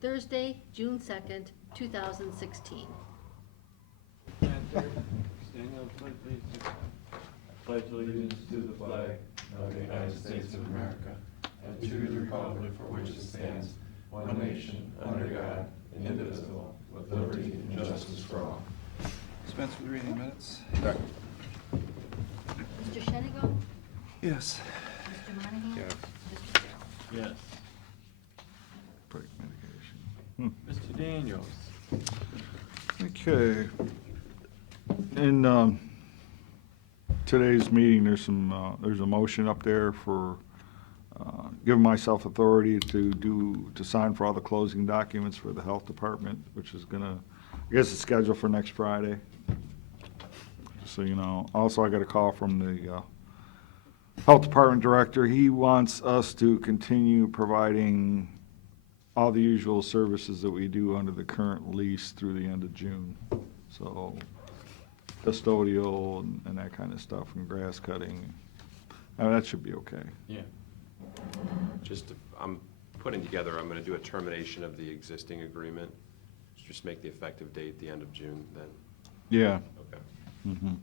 Thursday, June 2nd, 2016. And third, stand up, please. Pledge allegiance to the flag of the United States of America and to the republic for which it stands, one nation, under God, indivisible, with liberty and justice for all. Dispense with reading minutes. Mr. Shenigo? Yes. Mr. Monahan? Yes. Mr. Carroll? Yes. Break mitigation. Mr. Daniels. Okay. In today's meeting, there's a motion up there for giving myself authority to sign for all the closing documents for the health department, which is gonna, I guess it's scheduled for next Friday. Just so you know. Also, I got a call from the health department director. He wants us to continue providing all the usual services that we do under the current lease through the end of June. So custodial and that kind of stuff, and grass cutting. That should be okay. Yeah. I'm putting together, I'm gonna do a termination of the existing agreement. Just make the effective date the end of June then. Yeah. Okay. Mhm.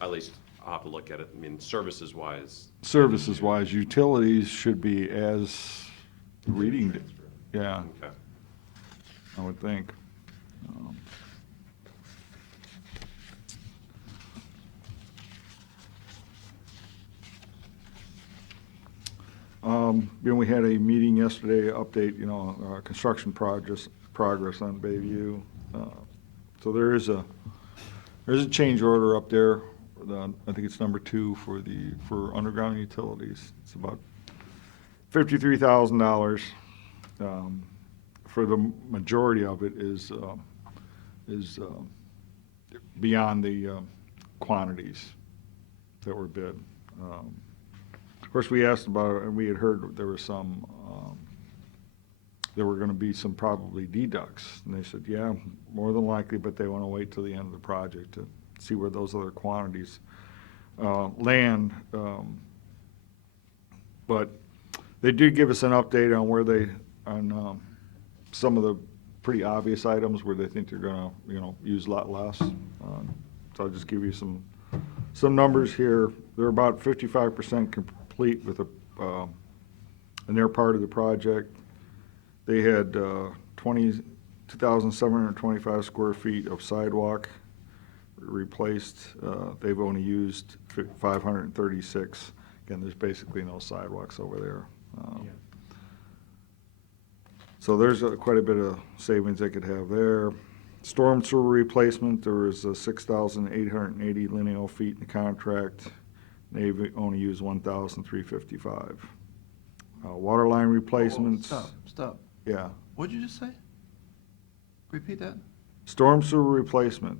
At least I'll have to look at it. I mean, services-wise. Services-wise, utilities should be as reading, yeah, Okay. I would think. We had a meeting yesterday, update, construction progress on Bayview. So there's a change order up there. I think it's number 2 for underground utilities. It's about $53,000. For the majority of it is beyond the quantities that were bid. Of course, we asked about it, and we had heard there was there were going to be some probably deducts. And they said, yeah, more than likely, but they want to wait till the end of the project to see where those other quantities land. But they did give us an update on where on some of the pretty obvious items where they think they're going to, use a lot less. So I'll just give you some numbers here. They're about 55% complete with in their part of the project. They had 2,725 square feet of sidewalk replaced. They've only used 536. Again, there's basically no sidewalks over there. So there's quite a bit of savings they could have there. Storm sewer replacement, there was 6,880 lineal feet in the contract. They've only used 1,355. Water line replacements. Stop. Yeah. What'd you just say? Repeat that? Storm sewer replacement.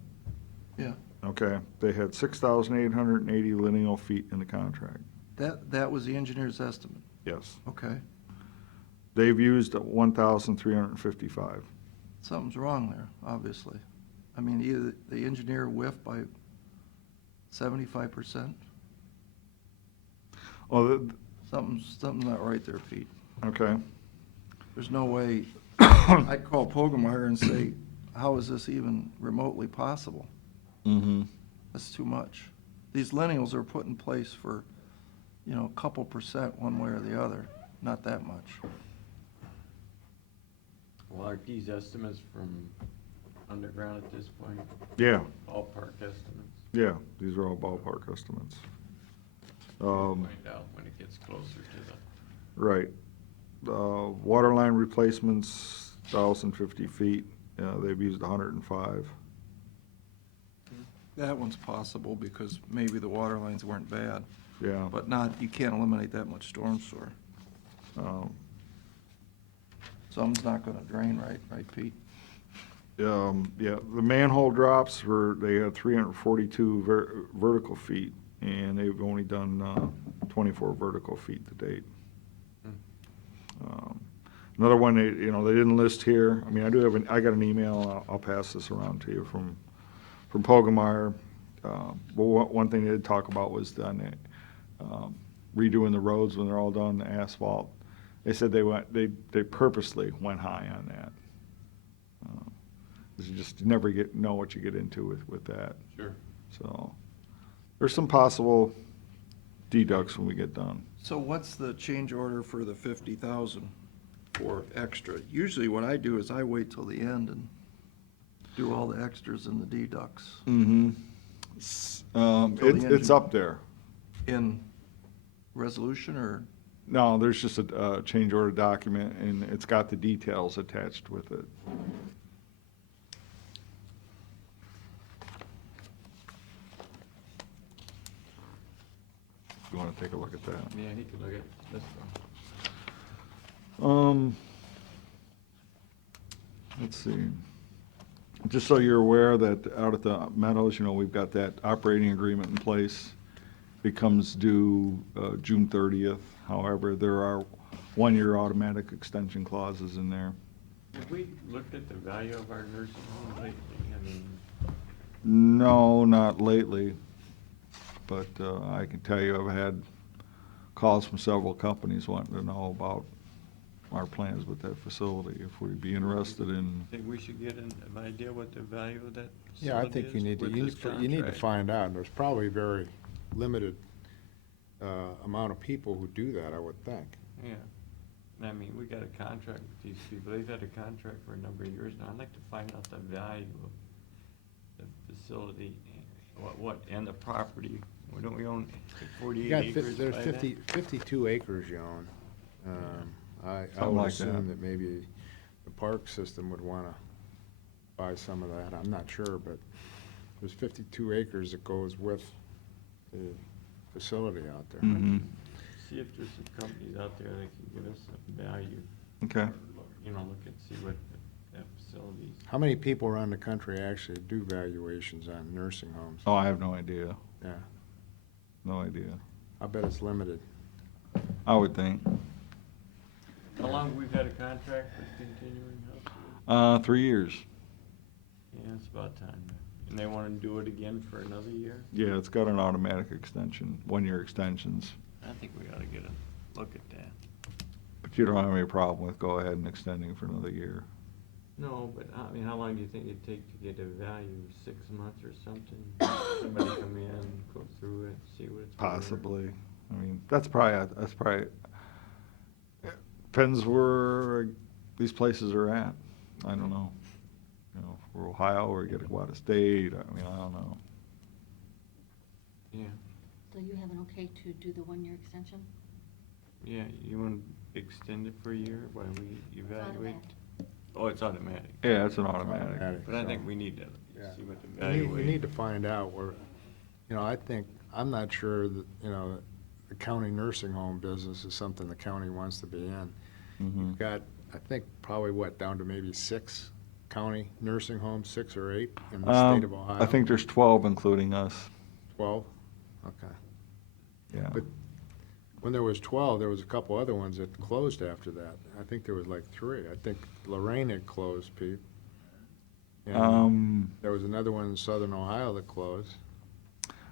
Yeah. Okay. They had 6,880 lineal feet in the contract. That was the engineer's estimate. Yes. Okay. They've used 1,355. Something's wrong there, obviously. I mean, either the engineer whiffed by 75%. Oh, Something's not right there, Pete. okay. There's no way, I'd call Pogemeyer and say, how is this even remotely possible? Mm-hmm. That's too much. These lineals are put in place for, a couple percent one way or the other, not that much. Well, are these estimates from underground at this point? Yeah. Ballpark estimates? Yeah. These are all ballpark estimates. Find out when it gets closer to the. Right. Water line replacements, 1,050 feet. They've used 105. That one's possible because maybe the water lines weren't bad, Yeah. but you can't eliminate that much storm sewer. Something's not gonna drain right, Pete? Yeah, the manhole drops they had 342 vertical feet, and they've only done 24 vertical feet to date. Another one, they didn't list here. I mean, I got an email, I'll pass this around to you from Pogemeyer. Well, one thing they did talk about was redoing the roads when they're all done, the asphalt. They said they purposely went high on that. 'Cause you just never know what you get into with that. Sure. So, there's some possible deducts when we get done. So what's the change order for the 50,000 for extra? Usually what I do is I wait till the end and do all the extras and the deducts Mm-hmm. Till the It's engine- up there. in resolution or, No, there's just a change order document, and it's got the details attached with it. You wanna take a look at that? Yeah, he could look at this Let's see. Just so you're aware that out at the Meadows, we've got that operating agreement in place. It comes due June 30th. However, there are one-year automatic extension clauses in there. Have we looked at the value of our nursing home lately? I mean, No, not lately, but I can tell you I've had calls from several companies wanting to know about our plans with that facility, if we'd be interested in. think we should get an idea what the value of that Yeah, I facility think you is need to, with you this need to contract? find out, and there's probably very limited amount of people who do that, I would think. Yeah. I mean, we got a contract with these people. They've had a contract for a number of years now. I'd like to find out the value of the facility, and the property. Well, don't we own You 48 got, acres there's by then? 52 acres you own. I Something would like assume that. that maybe the park system would wanna buy some of that, I'm not sure, but there's 52 acres that goes with the facility out there. Mhm. See if there's some companies out there that can give us some value. Okay. Or look and see what that facility's. How many people around the country actually do valuations on nursing homes? Oh, I have no idea. Yeah, No idea. I bet it's limited. I would think. How long we've had a contract with continuing health? 3 years. Yeah, it's about time. And they wanna do it again for another year? Yeah, it's got an automatic extension, one-year extensions. I think we ought to get a look at that. But you don't have any problem with go ahead and extending for another year. No, but I mean, how long do you think it'd take to get a value? 6 months or something? Somebody come in, go through it, see what it's worth? Possibly. I mean, that's probably, depends where these places are at. I don't know. For Ohio, or you gotta go out of state, I mean, I don't know. Yeah, So you have an okay to do the one-year extension? yeah, you want to extend it for a year while we evaluate? automatic. Oh, it's automatic. Yeah, it's an automatic. Automatic, But I so- think we need to Yeah. see what the You value is. need to find out where, I think, I'm not sure that, the county nursing home business is something the county wants to be in. Mhm. You've got, I think, probably down to maybe 6 county nursing homes, 6 or 8 in the state of Ohio? I think there's 12 including us, 12? Okay. yeah. But when there was 12, there was a couple other ones that closed after that. I think there was like 3. I think Lorraine had closed, Pete. And there was another one in southern Ohio that closed.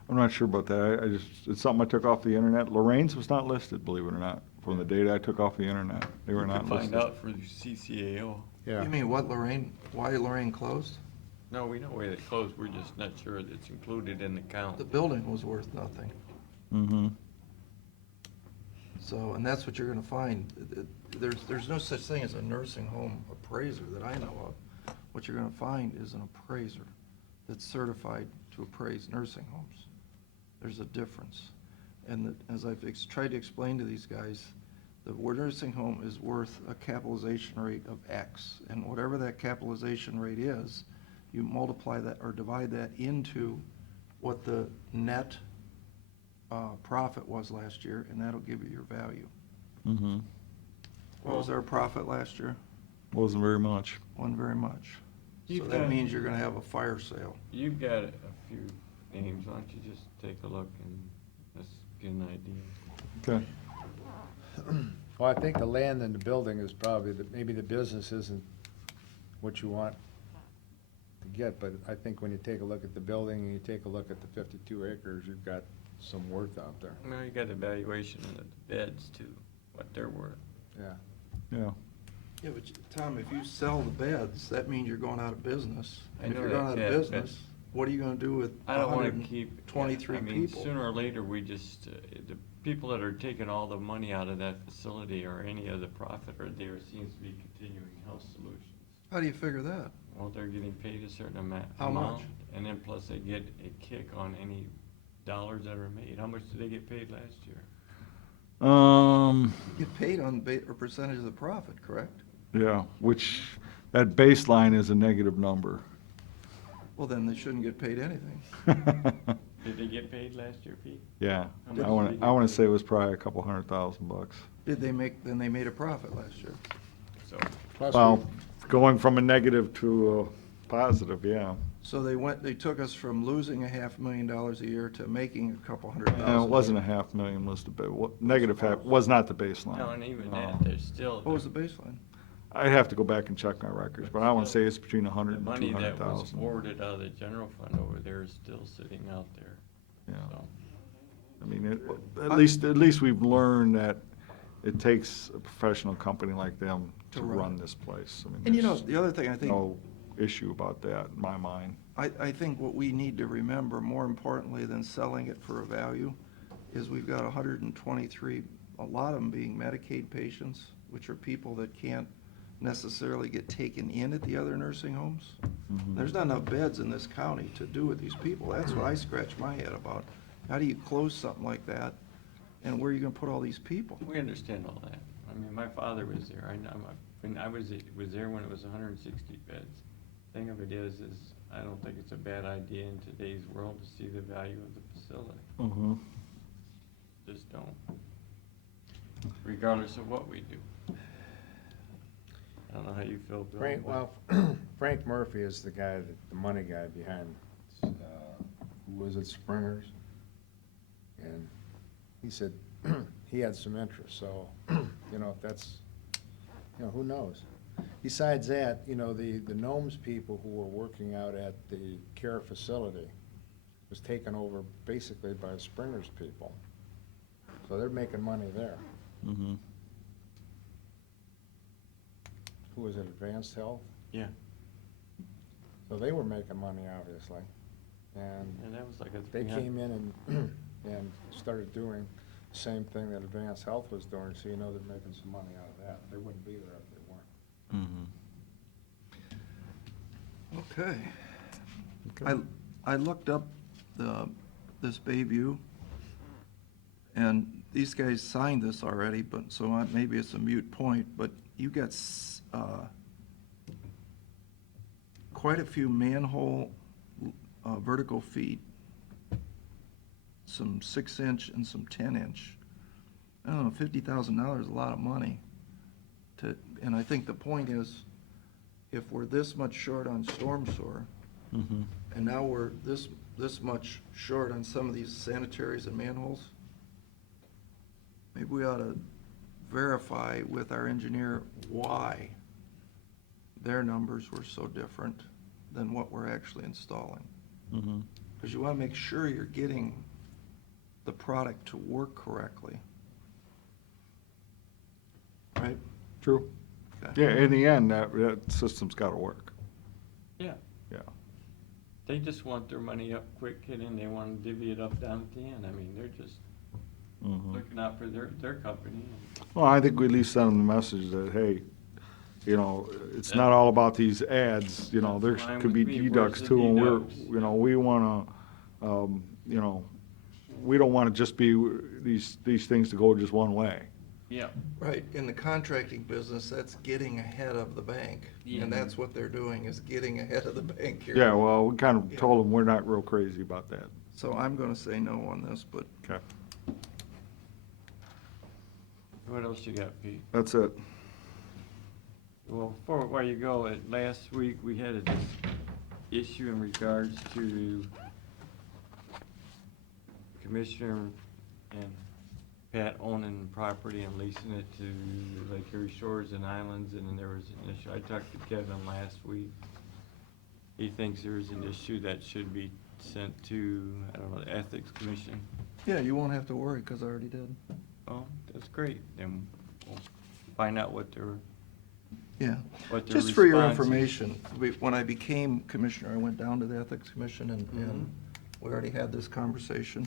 I'm not sure about that. It's something I took off the internet. Lorraine's was not listed, believe it or not, from the data I took off the internet. They were We not could listed. find out for the CCAO. Yeah. you mean what, Lorraine, why Lorraine closed? No, we know where they closed, we're just not sure that it's included in the count. The building was worth nothing. Mm-hmm. So, and that's what you're gonna find. There's no such thing as a nursing home appraiser that I know of. What you're gonna find is an appraiser that's certified to appraise nursing homes. There's a difference. And as I've tried to explain to these guys, the word nursing home is worth a capitalization rate of X. And whatever that capitalization rate is, you multiply that or divide that into what the net profit was last year, and that'll give you your value. Mm-hmm. What was our profit last year? Wasn't very much. Wasn't very much. So You've that got- means you're gonna have a fire sale. You've got a few names, why don't you just take a look and let's get an idea. Okay. Well, I think the land and the building is probably, maybe the business isn't what you want to get, but I think when you take a look at the building and you take a look at the 52 acres, you've got some worth out there. Well, you got a valuation of the beds too, what they're worth. Yeah. Yeah. Yeah, but Tom, if you sell the beds, that means you're going out of business. I And if know you're going out that, of yeah, business, what are you gonna do with I don't wanna keep. 123 I mean, people? sooner or later, we just, the people that are taking all the money out of that facility or any of the profit or there seems to be Continuing Health Solutions. How do you figure that? Well, they're getting paid a certain amount. How much? And then plus they get a kick on any dollars that are made. How much did they get paid last year? You get paid on a percentage of the profit, correct? Yeah, which, that baseline is a negative number. Well, then they shouldn't get paid anything. Did they get paid last year, Pete? Yeah, How much I wanna, did they I wanna get say paid? it was probably a couple $100,000. Then they made a profit last year. So, Plus Well, going from a negative to a positive, yeah. So they took us from losing $500,000 a year to making a couple $100,000. No, it wasn't a $500,000 was negative half, was not the baseline. no, and even No. that, there's still. What was the baseline? I'd have to go back and check my records, but I wanna say it's between The 100 and money that was 200,000. forwarded out of the general fund over there is still sitting out there. Yeah. So, I mean, at least we've learned that it takes a professional company like them To to run run it. this place. I mean, And you know, there's the other thing I think, no issue about that in my mind. I think what we need to remember, more importantly than selling it for a value, is we've got 123, a lot of them being Medicaid patients, which are people that can't necessarily get taken in at the other nursing homes. Mhm. There's not enough beds in this county to do with these people. That's what I scratch my head about. How do you close something like that, and where are you gonna put all these people? we understand all that. I mean, my father was there. I know, when I was there when it was 160 beds. Thing of it is I don't think it's a bad idea in today's world to see the value of the facility. Mhm. Just don't. Regardless of what we do. I don't know how you feel, Bill. Frank, but- well, Frank Murphy is the guy, the money guy behind, who was it, Springer's? And he said he had some interest, so, you know, if that's, you know, who knows? Besides that, you know, the Gnomes people who were working out at the care facility was taken over basically by Springer's people. So they're making money there. Mhm. Who was it, Advanced Health? Yeah, So they were making money, obviously. And and that was like a they 300 came in and started doing the same thing that Advanced Health was doing, so you know they're making some money out of that. They wouldn't be there if they weren't. Mhm. Okay. Okay. I looked up this Bayview, and these guys signed this already, but, so maybe it's a moot point, but you got quite a few manhole vertical feet, some 6-inch and some 10-inch. I don't know, $50,000 is a lot of money and I think the point is, if we're this much short on storm sewer, Mhm. and now we're this much short on some of these sanitaries and manholes, maybe we ought to verify with our engineer why their numbers were so different than what we're actually installing. Mhm. Because you want to make sure you're getting the product to work correctly. Right? True. Okay. Yeah, in the end, that system's gotta work. Yeah, Yeah. they just want their money up quick and then they want to divvy it up down at the end. I mean, they're just Mhm. looking out for their company. Well, I think we at least send them the message that, hey, you know, it's not all about these ads, you know, there Fine could be with me. Where's deducts the too, and deducts? you know, we wanna, you know, we don't wanna just be these things to go just one way. Yeah. Right, in the contracting business, that's getting ahead of the bank. Yeah. And that's what they're doing, is getting ahead of the bank here. Yeah, well, we kind of told them we're not real crazy about that. So I'm gonna say no on this, but Okay, What else you got, Pete? that's it. Well, before, where you go, last week, we had this issue in regards to Commissioner and Pat owning property and leasing it to Lake Erie Shores and Islands, and then there was an issue. I talked to Kevin last week. He thinks there is an issue that should be sent to, I don't know, the Ethics Commission. yeah, you won't have to worry, because I already did. Oh, that's great. Then we'll find out what their, Yeah. what their Just for your response is. information, when I became commissioner, I went down to the Ethics Commission and Mhm. we already had this conversation.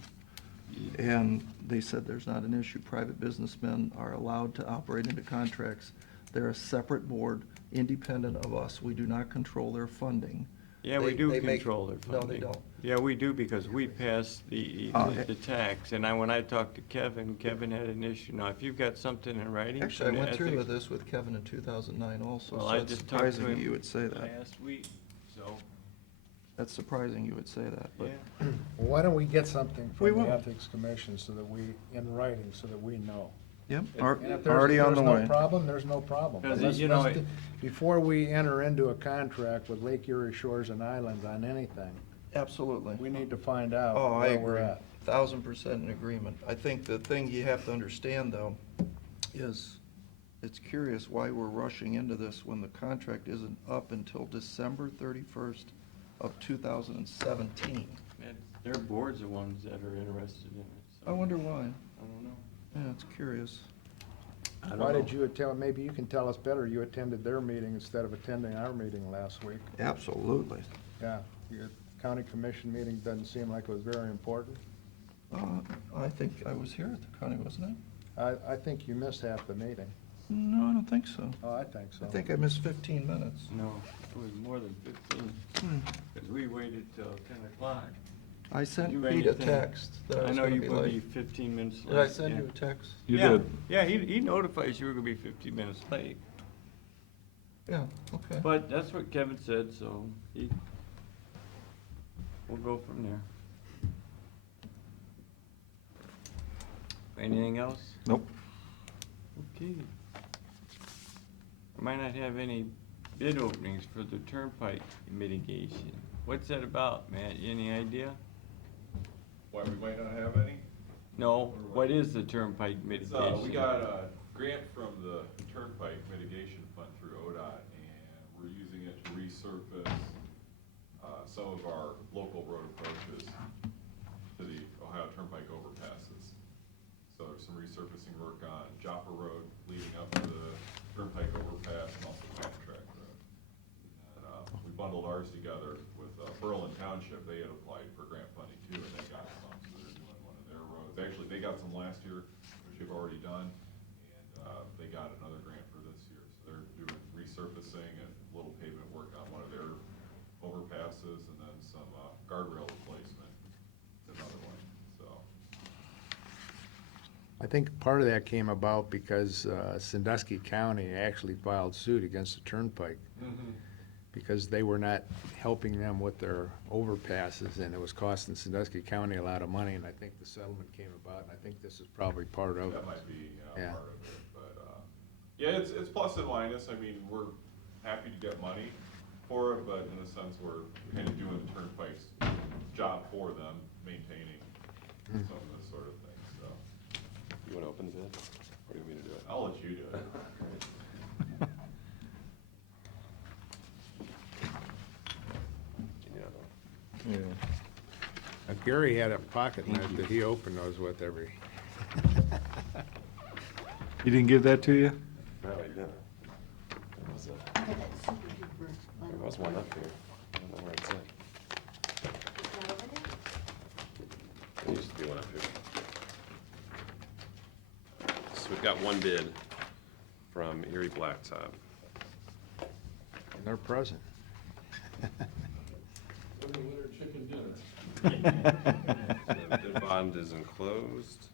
And they said there's not an issue. Private businessmen are allowed to operate into contracts. They're a separate board, independent of us. We do not control their funding. Yeah, we They- do they make- control their No, funding. they don't. Yeah, we do, because we pass the tax, and when I talked to Kevin, Kevin had an issue. Now, if you've got something in writing. Actually, I from the went through ethics- with this with Kevin in 2009 also, Well, so I it's just talked to surprising him you would say that. last week, so, That's surprising you would say that, but. yeah. Well, why don't we get something We from the will. Ethics Commission so that we, in writing, so that we know? Yep, And if already on the way. There's no problem, there's no problem. But Because, let's- you know, let's do- Before we enter into a contract with Lake Erie Shores and Islands on anything, Absolutely. we need to find out Oh, I where we're agree. at. 1,000% in agreement. I think the thing you have to understand, though, is it's curious why we're rushing into this when the contract isn't up until December 31st of 2017. And their board's the ones that are interested in it, so. I wonder why. I don't know. Yeah, it's curious. I don't Why know. did you attend, maybe you can tell us better, you attended their meeting instead of attending our meeting last week. Absolutely. Yeah, your county commission meeting doesn't seem like it was very important. I think I was here at the county, wasn't I think you missed half the meeting. I? No, I don't think so. Oh, I think so. I think I missed 15 minutes. No, it was more than 15, Hmm. because we waited till 10 o'clock. I sent You Pete a anything- text that I I was know gonna you be would be late. 15 minutes late. Did I send yeah. you a text? You Yeah, did. Yeah, he notifies you were gonna be 15 minutes late. Yeah, okay. But that's what Kevin said, so we'll go from there. Anything else? Nope. Okay. I might not have any bid openings for the turnpike mitigation. What's that about, Matt? Any idea? Why we might not have any? No, what is the turnpike mitigation? We got a grant from the Turnpike Mitigation Fund through ODOT, and we're using it to resurface some of our local road approaches to the Ohio Turnpike overpasses. So there's some resurfacing work on Joppa Road leading up to the Turnpike overpass and also Patrick Road. And we bundled ours together with Berlin Township. They had applied for grant funding too, and they got some, so they're doing one of their roads. Actually, they got some last year, which they've already done, and they got another grant for this year. So they're doing resurfacing and little pavement work on one of their overpasses, and then some guardrail replacement, another one, so. I think part of that came about because Sandusky County actually filed suit against the Turnpike because they were not helping them with their overpasses, and it was costing Sandusky County a lot of money, and I think the settlement came about, and I think this is probably part of it. That might be Yeah. part of it, but, yeah, it's plus and minus. I mean, we're happy to get money for it, but in a sense, we're kind of doing the Turnpike's job for them, maintaining some of this sort of thing, so. You want to open the bid? Or do you want me to do it? I'll let you do it. Give me another one. Yeah. Gary had a pocket knife that he opened those with every. He didn't give that to you? No, I didn't. There was a- I got that super duper bundle. there was one up here. I don't know where it's at. Is that over there? There used to be one up here. So we've got one bid from Erie Blacktop. And they're present. Winner chicken dinner. The bid bond is enclosed.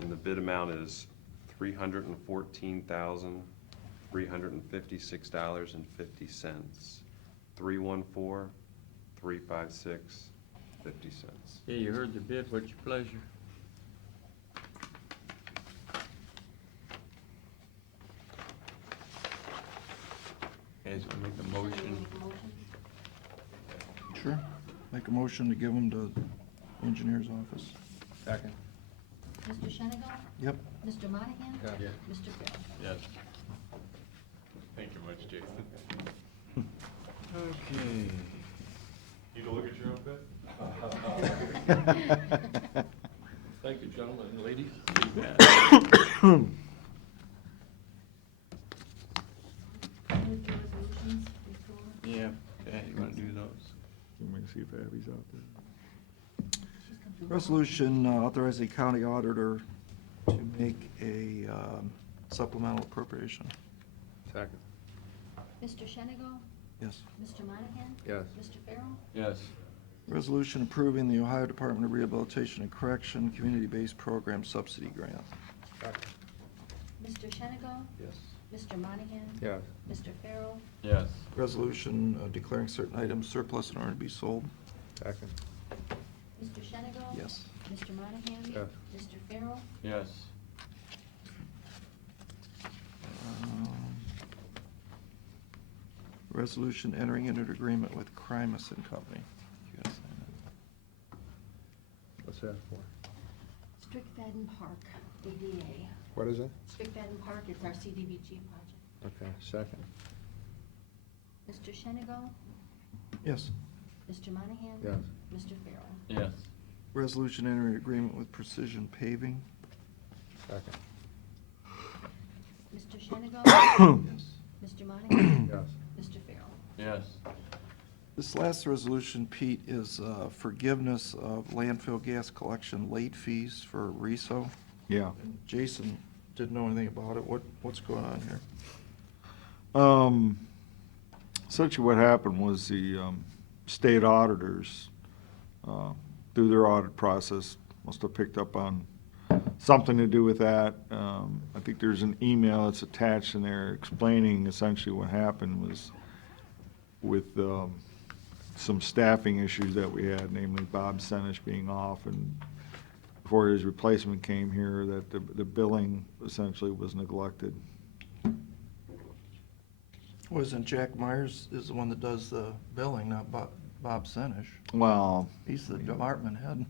And the bid amount is $314,356.50. 314-356-50 cents. Yeah, you heard the bid, what's your pleasure? Guys, we'll make a Should we motion. make a motion? Sure. Make a motion to give them to the engineer's office. Second. Mr. Shenigal? Yep. Mr. Monahan? Yeah. Mr. Fair? Yes. Thank you much, Jason. Okay. Need to look at your own bid? Thank you, gentlemen and ladies. Move the resolutions before. Yeah, okay, you wanna do those? Let me see if Abby's out there. She's come through. Resolution authorizing county auditor to make a supplemental appropriation. Second. Mr. Shenigo? Yes. Mr. Monahan? Yes. Mr. Farrell? Yes. Resolution approving the Ohio Department of Rehabilitation and Correction Community-Based Program Subsidy Grant. Second. Mr. Shenigo? Yes. Mr. Monahan? Yes. Mr. Farrell? Yes. Resolution declaring certain items surplus in order to be sold. Second. Mr. Shenigo? Yes. Mr. Monahan? Yes. Mr. Farrell? Yes. Resolution entering into an agreement with Crimus and Company. You guys sign What's that for? Strickfadden Park, ADA. What is it? Strickfadden Park, it's our CDBG project. Okay, second. Mr. Shenigo? that? Yes. Mr. Monahan? Yes. Mr. Farrell? Yes. Resolution entering agreement with Precision Paving. Second. Mr. Shenigo? Yes. Mr. Monahan? Yes. Mr. Farrell? Yes. This last resolution, Pete, is forgiveness of landfill gas collection late fees for RISO. Yeah. Jason didn't know anything about it. What's going on here? Essentially what happened was the state auditors, through their audit process, must have picked up on something to do with that. I think there's an email that's attached in there explaining essentially what happened was with some staffing issues that we had, namely Bob Senish being off, and before his replacement came here, that the billing essentially was neglected. Wasn't Jack Myers is the one that does the billing, not Bob Senish? Well, He's the department head.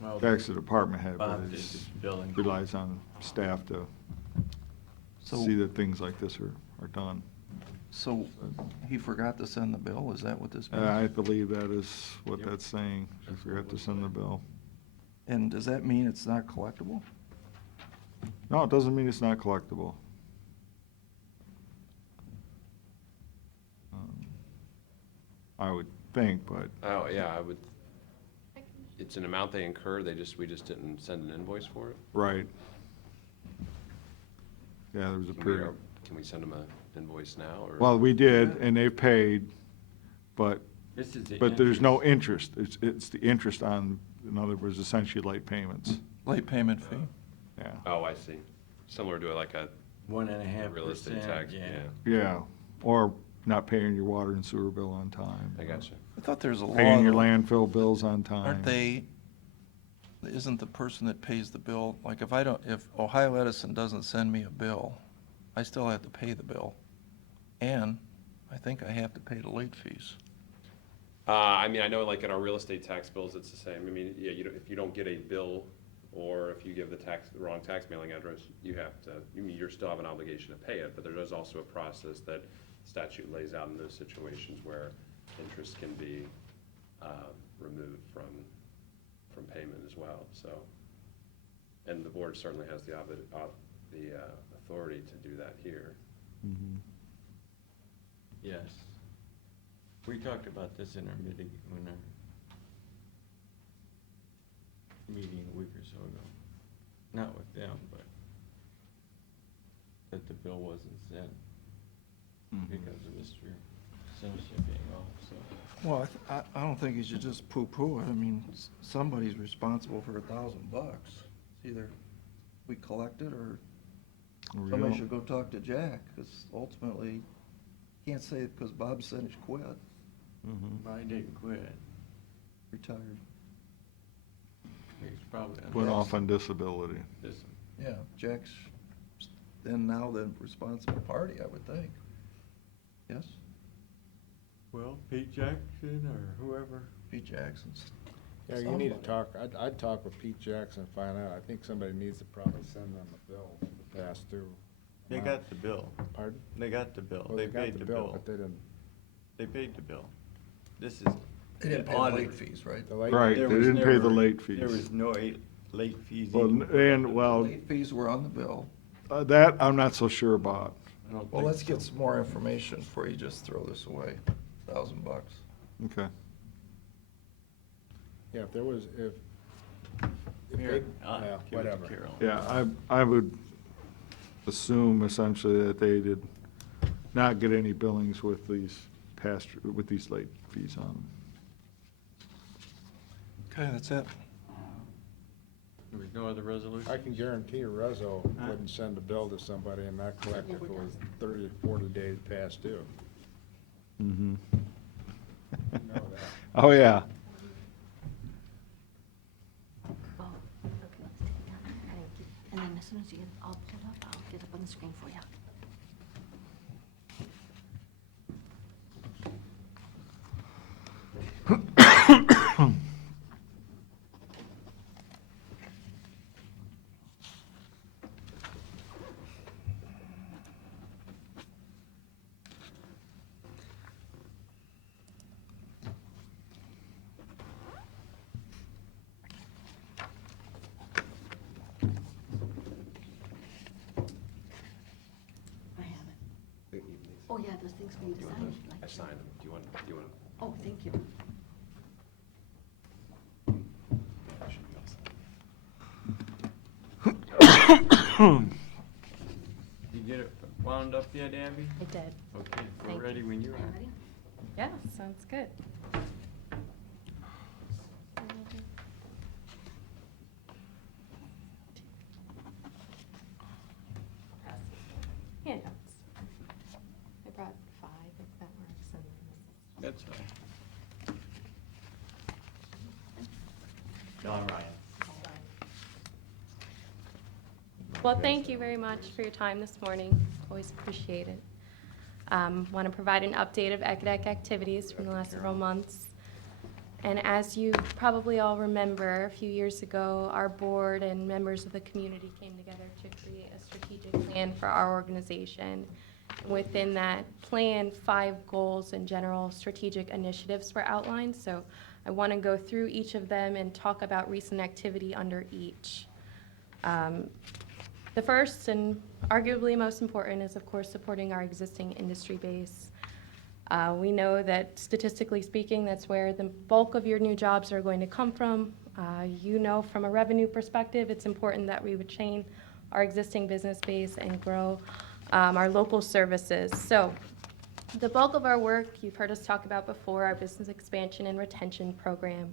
Well, Jack's the department head, but Bob did it's- the billing. relies on staff to So- see that things like this are done. So he forgot to send the bill? Is that what this I means? believe that is what Yep. that's saying. I That's what forgot it to looks send the like. bill. And does that mean it's not collectible? No, it doesn't mean it's not collectible. I would think, but, Oh, yeah, I would, it's an amount they incur, we just didn't send an invoice for it? right. Yeah, there was a Can we, period. can we send them an invoice now, or? Well, we did, and they paid, but, This is the. but there's no interest. It's the interest on, in other words, essentially late payments. Late payment fee? Yeah. Oh, I see. Similar to like a 1.5%. real estate tax, yeah. Yeah, or not paying your water and sewer bill on time. I got you. I thought there's a law. Paying your though. landfill bills on time. Aren't they, isn't the person that pays the bill, like if Ohio Edison doesn't send me a bill, I still have to pay the bill. And I think I have to pay the late fees. I mean, I know like in our real estate tax bills, it's the same. I mean, yeah, if you don't get a bill, or if you give the wrong tax mailing address, you have to, you still have an obligation to pay it, but there is also a process that statute lays out in those situations where interest can be removed from payment as well, so. And the board certainly has the authority to do that here. Mhm. Yes. We talked about this in our meeting a week or so ago. Not with them, but that the bill wasn't sent Mhm. because of Mr. Siniship being off, so. Well, I don't think you should just poo-poo it. I mean, somebody's responsible for $1,000. Either we collect it or Or we somebody don't. should go talk to Jack, because ultimately, can't say because Bob Senish quit, Mhm. I didn't quit. retired. He's probably. on Went off on disability. this. Yeah, Jack's then now the responsible party, I would think. Yes? Well, Pete Jackson or whoever. Pete Jackson's. Yeah, you need to somebody. talk, I'd talk with Pete Jackson and find out. I think somebody needs to probably send them a bill to pass through. They got the bill. Pardon? They got the bill. Well, They got paid the bill. But they didn't, They paid the bill. This is. They didn't pay the late fees, right? the late. Right, There they was didn't pay the never- late fees. There was no late fees. Well, and, well, Late fees were on the bill. that I'm not so sure about. I don't Well, think let's so. get some more information before you just throw this away. $1,000. Okay. Yeah, if there was, if Here, they, I'll yeah, give it to whatever. Carol. Yeah, I would assume essentially that they did not get any billings with these with these late fees on them. Okay, that's it. There was no other resolution? I can guarantee Rezo wouldn't send a bill to somebody and not collect if it was 30 or 40 days past due. Mm-hmm. You know that. Oh, yeah. Oh, okay, let's take it down. Thank you. And then as soon as you get it all pulled up, I'll get up on the screen for you. I have it. Oh, yeah, those things for you to sign. if you'd like I to. signed them. Do you want? Oh, thank you. Should be all set. You get it wound up yet, Abby? I did. Okay, Thank we're ready when you Are you are. ready? Yeah, sounds good. Handouts. I brought 5, if that works. And then That's fine. John Ryan. Well, thank you very much for your time this morning. Always appreciate it. Want to provide an update of ECDEC activities from the last several months. And as you probably all remember, a few years ago, our board and members of the community came together to create a strategic plan for our organization. Within that plan, 5 goals and general strategic initiatives were outlined. So I want to go through each of them and talk about recent activity under each. The first and arguably most important is, of course, supporting our existing industry base. We know that statistically speaking, that's where the bulk of your new jobs are going to come from. You know, from a revenue perspective, it's important that we retain our existing business base and grow our local services. So the bulk of our work, you've heard us talk about before, our business expansion and retention program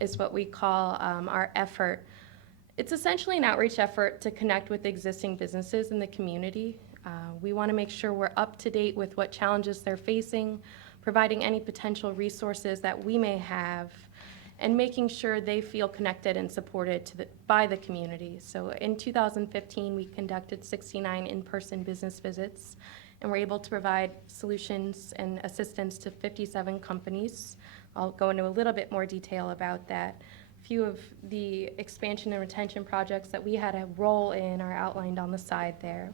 is what we call our effort. It's essentially an outreach effort to connect with existing businesses in the community. We want to make sure we're up to date with what challenges they're facing, providing any potential resources that we may have, and making sure they feel connected and supported by the community. So in 2015, we conducted 69 in-person business visits, and we're able to provide solutions and assistance to 57 companies. I'll go into a little bit more detail about that. Few of the expansion and retention projects that we had a role in are outlined on the side there.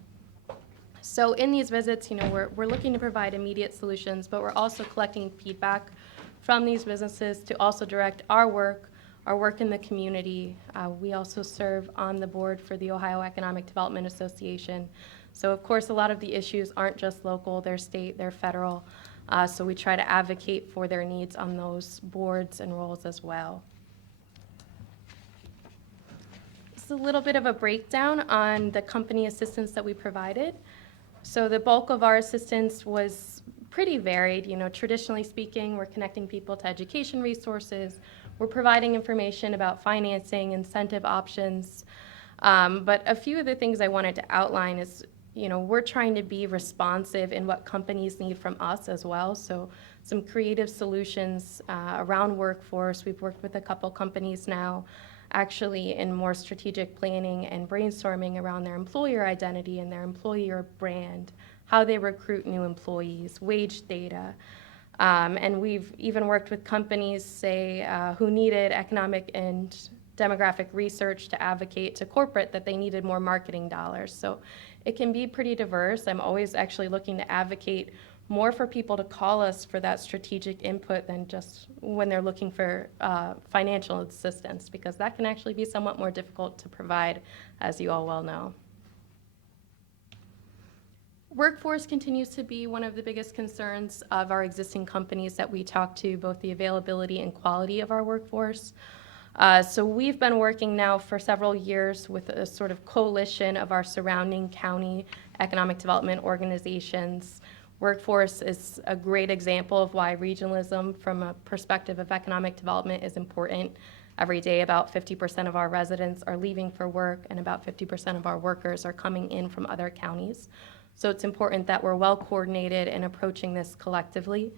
So in these visits, you know, we're looking to provide immediate solutions, but we're also collecting feedback from these businesses to also direct our work in the community. We also serve on the board for the Ohio Economic Development Association. So of course, a lot of the issues aren't just local, they're state, they're federal. So we try to advocate for their needs on those boards and roles as well. Just a little bit of a breakdown on the company assistance that we provided. So the bulk of our assistance was pretty varied. You know, traditionally speaking, we're connecting people to education resources. We're providing information about financing, incentive options. But a few of the things I wanted to outline is, you know, we're trying to be responsive in what companies need from us as well. So some creative solutions around workforce. We've worked with a couple companies now, actually in more strategic planning and brainstorming around their employer identity and their employer brand, how they recruit new employees, wage data. And we've even worked with companies, say, who needed economic and demographic research to advocate to corporate that they needed more marketing dollars. So it can be pretty diverse. I'm always actually looking to advocate more for people to call us for that strategic input than just when they're looking for financial assistance, because that can actually be somewhat more difficult to provide, as you all well know. Workforce continues to be one of the biggest concerns of our existing companies that we talk to, both the availability and quality of our workforce. So we've been working now for several years with a sort of coalition of our surrounding county economic development organizations. Workforce is a great example of why regionalism from a perspective of economic development is important. Every day, about 50% of our residents are leaving for work, and about 50% of our workers are coming in from other counties. So it's important that we're well coordinated in approaching this collectively.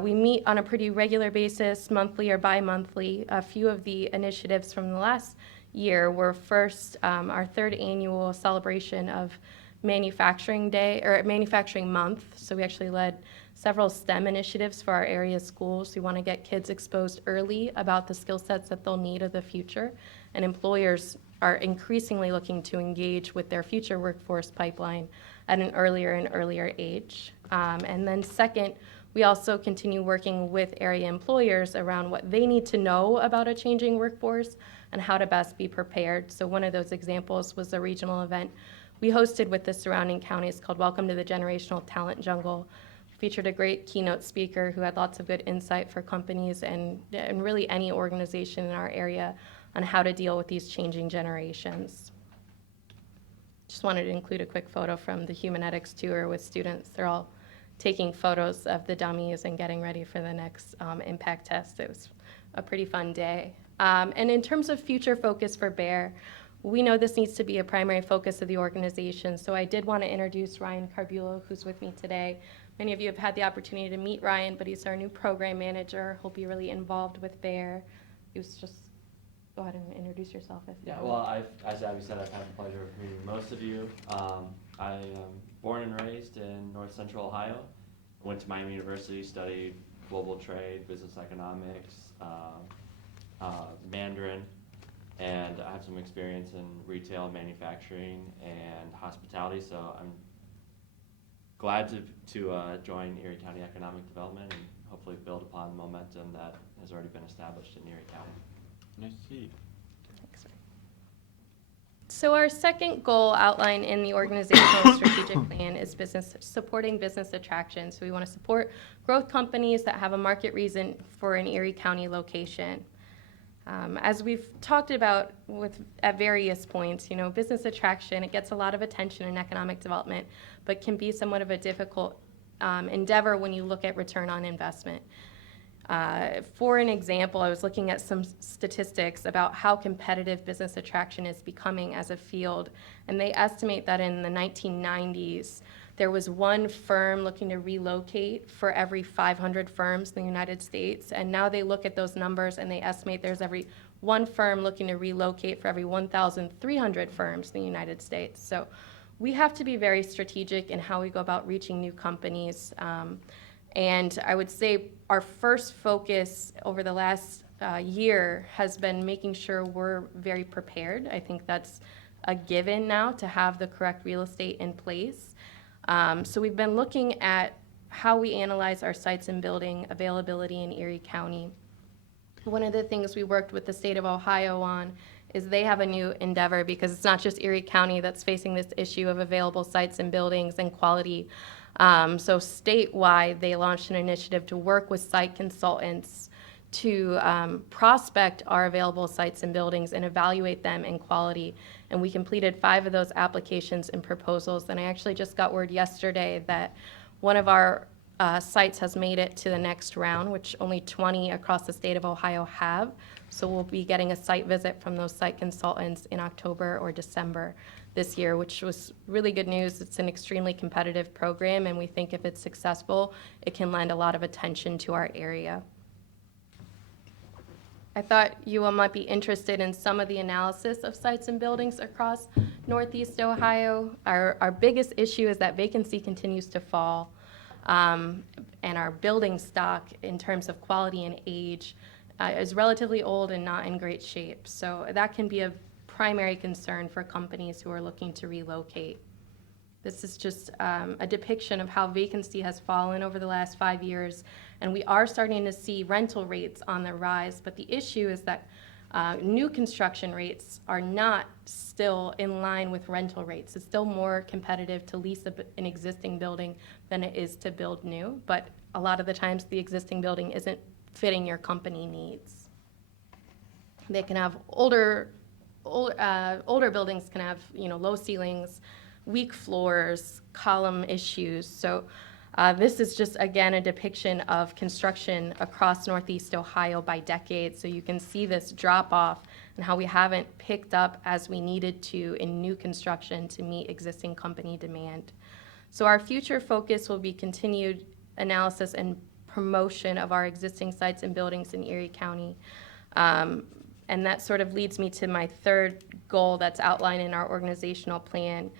We meet on a pretty regular basis, monthly or bi-monthly. A few of the initiatives from the last year were first our third annual celebration of Manufacturing Day, or Manufacturing Month. So we actually led several STEM initiatives for our area schools. We want to get kids exposed early about the skill sets that they'll need of the future, and employers are increasingly looking to engage with their future workforce pipeline at an earlier and earlier age. And then second, we also continue working with area employers around what they need to know about a changing workforce and how to best be prepared. So one of those examples was a regional event we hosted with the surrounding counties called Welcome to the Generational Talent Jungle. Featured a great keynote speaker who had lots of good insight for companies and really any organization in our area on how to deal with these changing generations. Just wanted to include a quick photo from the Humanetics tour with students. They're all taking photos of the dummies and getting ready for the next impact test. It was a pretty fun day. And in terms of future focus for Bear, we know this needs to be a primary focus of the organization, so I did want to introduce Ryan Carbulo, who's with me today. Many of you have had the opportunity to meet Ryan, but he's our new program manager. He'll be really involved with Bear. He was just, go ahead and introduce yourself. Yeah, well, as Abby said, I've had the pleasure of meeting most of you. I am born and raised in North Central Ohio. I went to Miami University, studied global trade, business economics, Mandarin, and I have some experience in retail, manufacturing, and hospitality, so I'm glad to join Erie County Economic Development and hopefully build upon the momentum that has already been established in Erie County. Nice to see you. Thanks. So our second goal outlined in the organizational strategic plan is supporting business attraction. So we want to support growth companies that have a market reason for an Erie County location. As we've talked about at various points, business attraction, it gets a lot of attention in economic development, but can be somewhat of a difficult endeavor when you look at return on investment. For an example, I was looking at some statistics about how competitive business attraction is becoming as a field, and they estimate that in the 1990s, there was one firm looking to relocate for every 500 firms in the United States, and now they look at those numbers and they estimate there's every one firm looking to relocate for every 1,300 firms in the United States. So we have to be very strategic in how we go about reaching new companies. And I would say our first focus over the last year has been making sure we're very prepared. I think that's a given now to have the correct real estate in place. So we've been looking at how we analyze our sites and building availability in Erie County. One of the things we worked with the state of Ohio on is they have a new endeavor, because it's not just Erie County that's facing this issue of available sites and buildings and quality. So statewide, they launched an initiative to work with site consultants to prospect our available sites and buildings and evaluate them in quality. And we completed 5 of those applications and proposals. And I actually just got word yesterday that one of our sites has made it to the next round, which only 20 across the state of Ohio have. So we'll be getting a site visit from those site consultants in October or December this year, which was really good news. It's an extremely competitive program, and we think if it's successful, it can lend a lot of attention to our area. I thought you all might be interested in some of the analysis of sites and buildings across Northeast Ohio. Our biggest issue is that vacancy continues to fall, and our building stock in terms of quality and age is relatively old and not in great shape. So that can be a primary concern for companies who are looking to relocate. This is just a depiction of how vacancy has fallen over the last 5 years, and we are starting to see rental rates on the rise, but the issue is that new construction rates are not still in line with rental rates. It's still more competitive to lease an existing building than it is to build new, but a lot of the times the existing building isn't fitting your company needs. They can have older buildings can have, low ceilings, weak floors, column issues. So this is just, again, a depiction of construction across Northeast Ohio by decades. So you can see this drop off and how we haven't picked up as we needed to in new construction to meet existing company demand. So our future focus will be continued analysis and promotion of our existing sites and buildings in Erie County. And that sort of leads me to my third goal that's outlined in our organizational plan.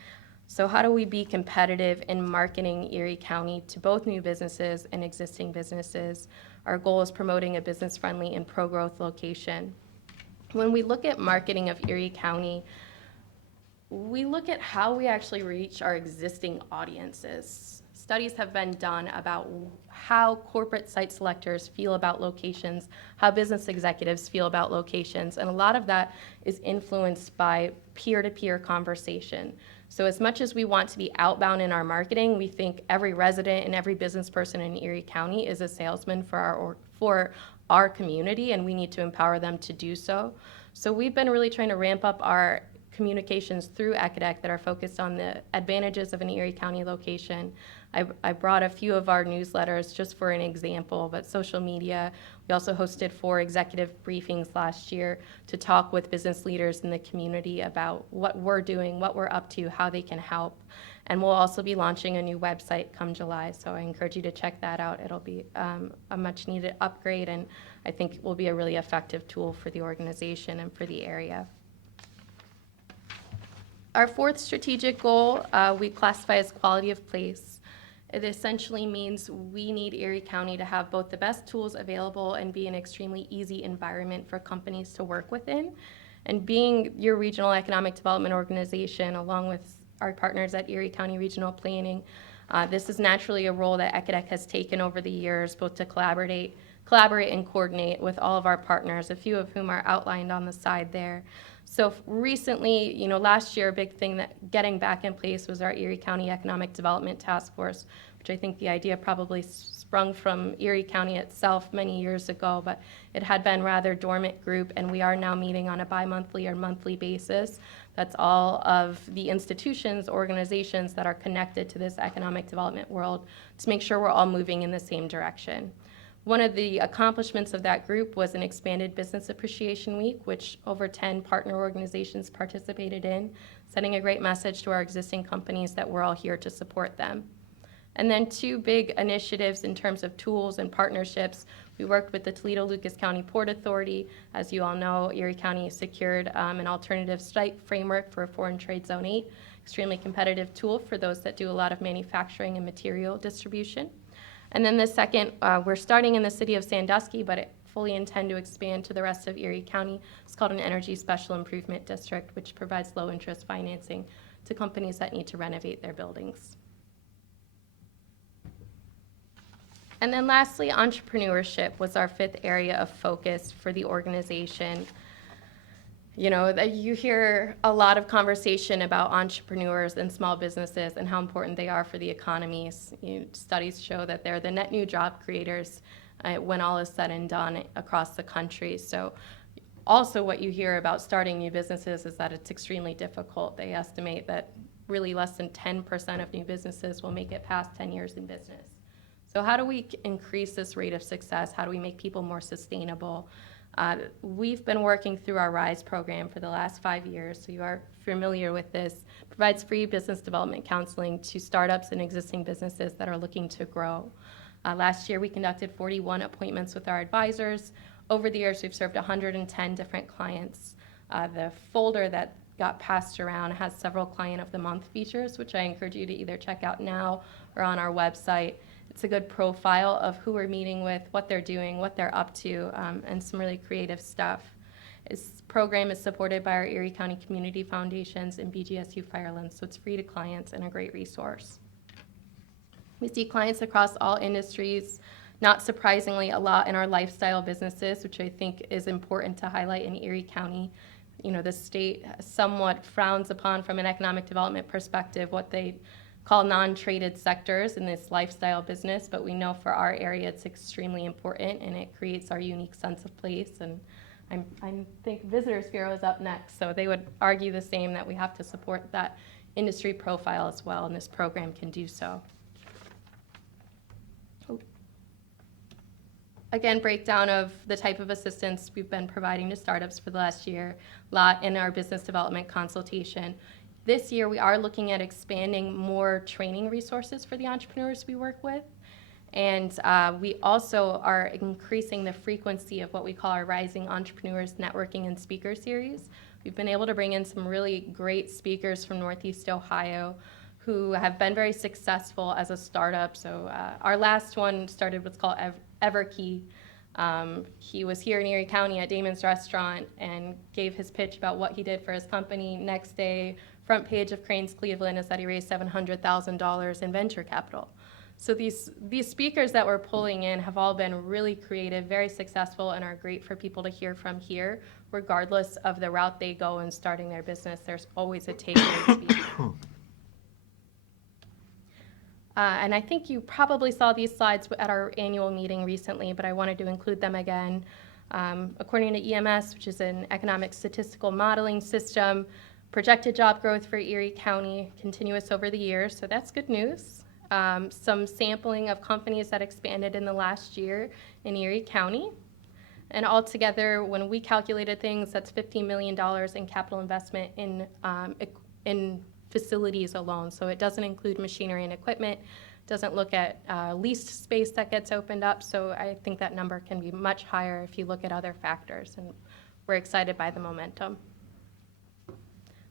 So how do we be competitive in marketing Erie County to both new businesses and existing businesses? Our goal is promoting a business-friendly and pro-growth location. When we look at marketing of Erie County, we look at how we actually reach our existing audiences. Studies have been done about how corporate site selectors feel about locations, how business executives feel about locations, and a lot of that is influenced by peer-to-peer conversation. So as much as we want to be outbound in our marketing, we think every resident and every business person in Erie County is a salesman for our community, and we need to empower them to do so. So we've been really trying to ramp up our communications through ECADEC that are focused on the advantages of an Erie County location. I brought a few of our newsletters just for an example, but social media. We also hosted 4 executive briefings last year to talk with business leaders in the community about what we're doing, what we're up to, how they can help. And we'll also be launching a new website come July, so I encourage you to check that out. It'll be a much needed upgrade, and I think will be a really effective tool for the organization and for the area. Our 4th strategic goal we classify as quality of place. It essentially means we need Erie County to have both the best tools available and be an extremely easy environment for companies to work within. And being your regional economic development organization, along with our partners at Erie County Regional Planning, this is naturally a role that ECADEC has taken over the years, both to collaborate and coordinate with all of our partners, a few of whom are outlined on the side there. So recently, last year, a big thing that getting back in place was our Erie County Economic Development Task Force, which I think the idea probably sprung from Erie County itself many years ago, but it had been rather dormant group, and we are now meeting on a bi-monthly or monthly basis. That's all of the institutions, organizations that are connected to this economic development world to make sure we're all moving in the same direction. One of the accomplishments of that group was an expanded Business Appreciation Week, which over 10 partner organizations participated in, sending a great message to our existing companies that we're all here to support them. And then 2 big initiatives in terms of tools and partnerships. We worked with the Toledo-Lucas County Port Authority. As you all know, Erie County secured an alternative site framework for Foreign Trade Zone 8, extremely competitive tool for those that do a lot of manufacturing and material distribution. And then the second, we're starting in the city of Sandusky, but it fully intend to expand to the rest of Erie County. It's called an Energy Special Improvement District, which provides low-interest financing to companies that need to renovate their buildings. And then lastly, entrepreneurship was our 5th area of focus for the organization. You hear a lot of conversation about entrepreneurs and small businesses and how important they are for the economies. Studies show that they're the net new job creators when all is said and done across the country. So also what you hear about starting new businesses is that it's extremely difficult. They estimate that really less than 10% of new businesses will make it past 10 years in business. So how do we increase this rate of success? How do we make people more sustainable? We've been working through our RISE program for the last 5 years, so you are familiar with this. It provides free business development counseling to startups and existing businesses that are looking to grow. Last year, we conducted 41 appointments with our advisors. Over the years, we've served 110 different clients. The folder that got passed around has several Client of the Month features, which I encourage you to either check out now or on our website. It's a good profile of who we're meeting with, what they're doing, what they're up to, and some really creative stuff. This program is supported by our Erie County Community Foundations and BGSU Firelands, so it's free to clients and a great resource. We see clients across all industries, not surprisingly, a lot in our lifestyle businesses, which I think is important to highlight in Erie County. You know, the state somewhat frowns upon, from an economic development perspective, what they call non-traded sectors in this lifestyle business, but we know for our area it's extremely important, and it creates our unique sense of place. And I think Visitors Bureau is up next, so they would argue the same, that we have to support that industry profile as well, and this program can do so. Again, breakdown of the type of assistance we've been providing to startups for the last year, a lot in our business development consultation. This year, we are looking at expanding more training resources for the entrepreneurs we work with. And we also are increasing the frequency of what we call our Rising Entrepreneurs Networking and Speaker Series. We've been able to bring in some really great speakers from Northeast Ohio who have been very successful as a startup. So our last one started what's called Everkey. He was here in Erie County at Damon's Restaurant and gave his pitch about what he did for his company. Next day, front page of Crain's Cleveland is that he raised $700,000 in venture capital. So these speakers that we're pulling in have all been really creative, very successful, and are great for people to hear from here, regardless of the route they go in starting their business. There's always a takeaway speaker. And I think you probably saw these slides at our annual meeting recently, but I wanted to include them again. According to EMS, which is an economic statistical modeling system, projected job growth for Erie County continuous over the years, so that's good news. Some sampling of companies that expanded in the last year in Erie County. And altogether, when we calculated things, that's $15 million in capital investment in facilities alone. So it doesn't include machinery and equipment, doesn't look at leased space that gets opened up. So I think that number can be much higher if you look at other factors, and we're excited by the momentum.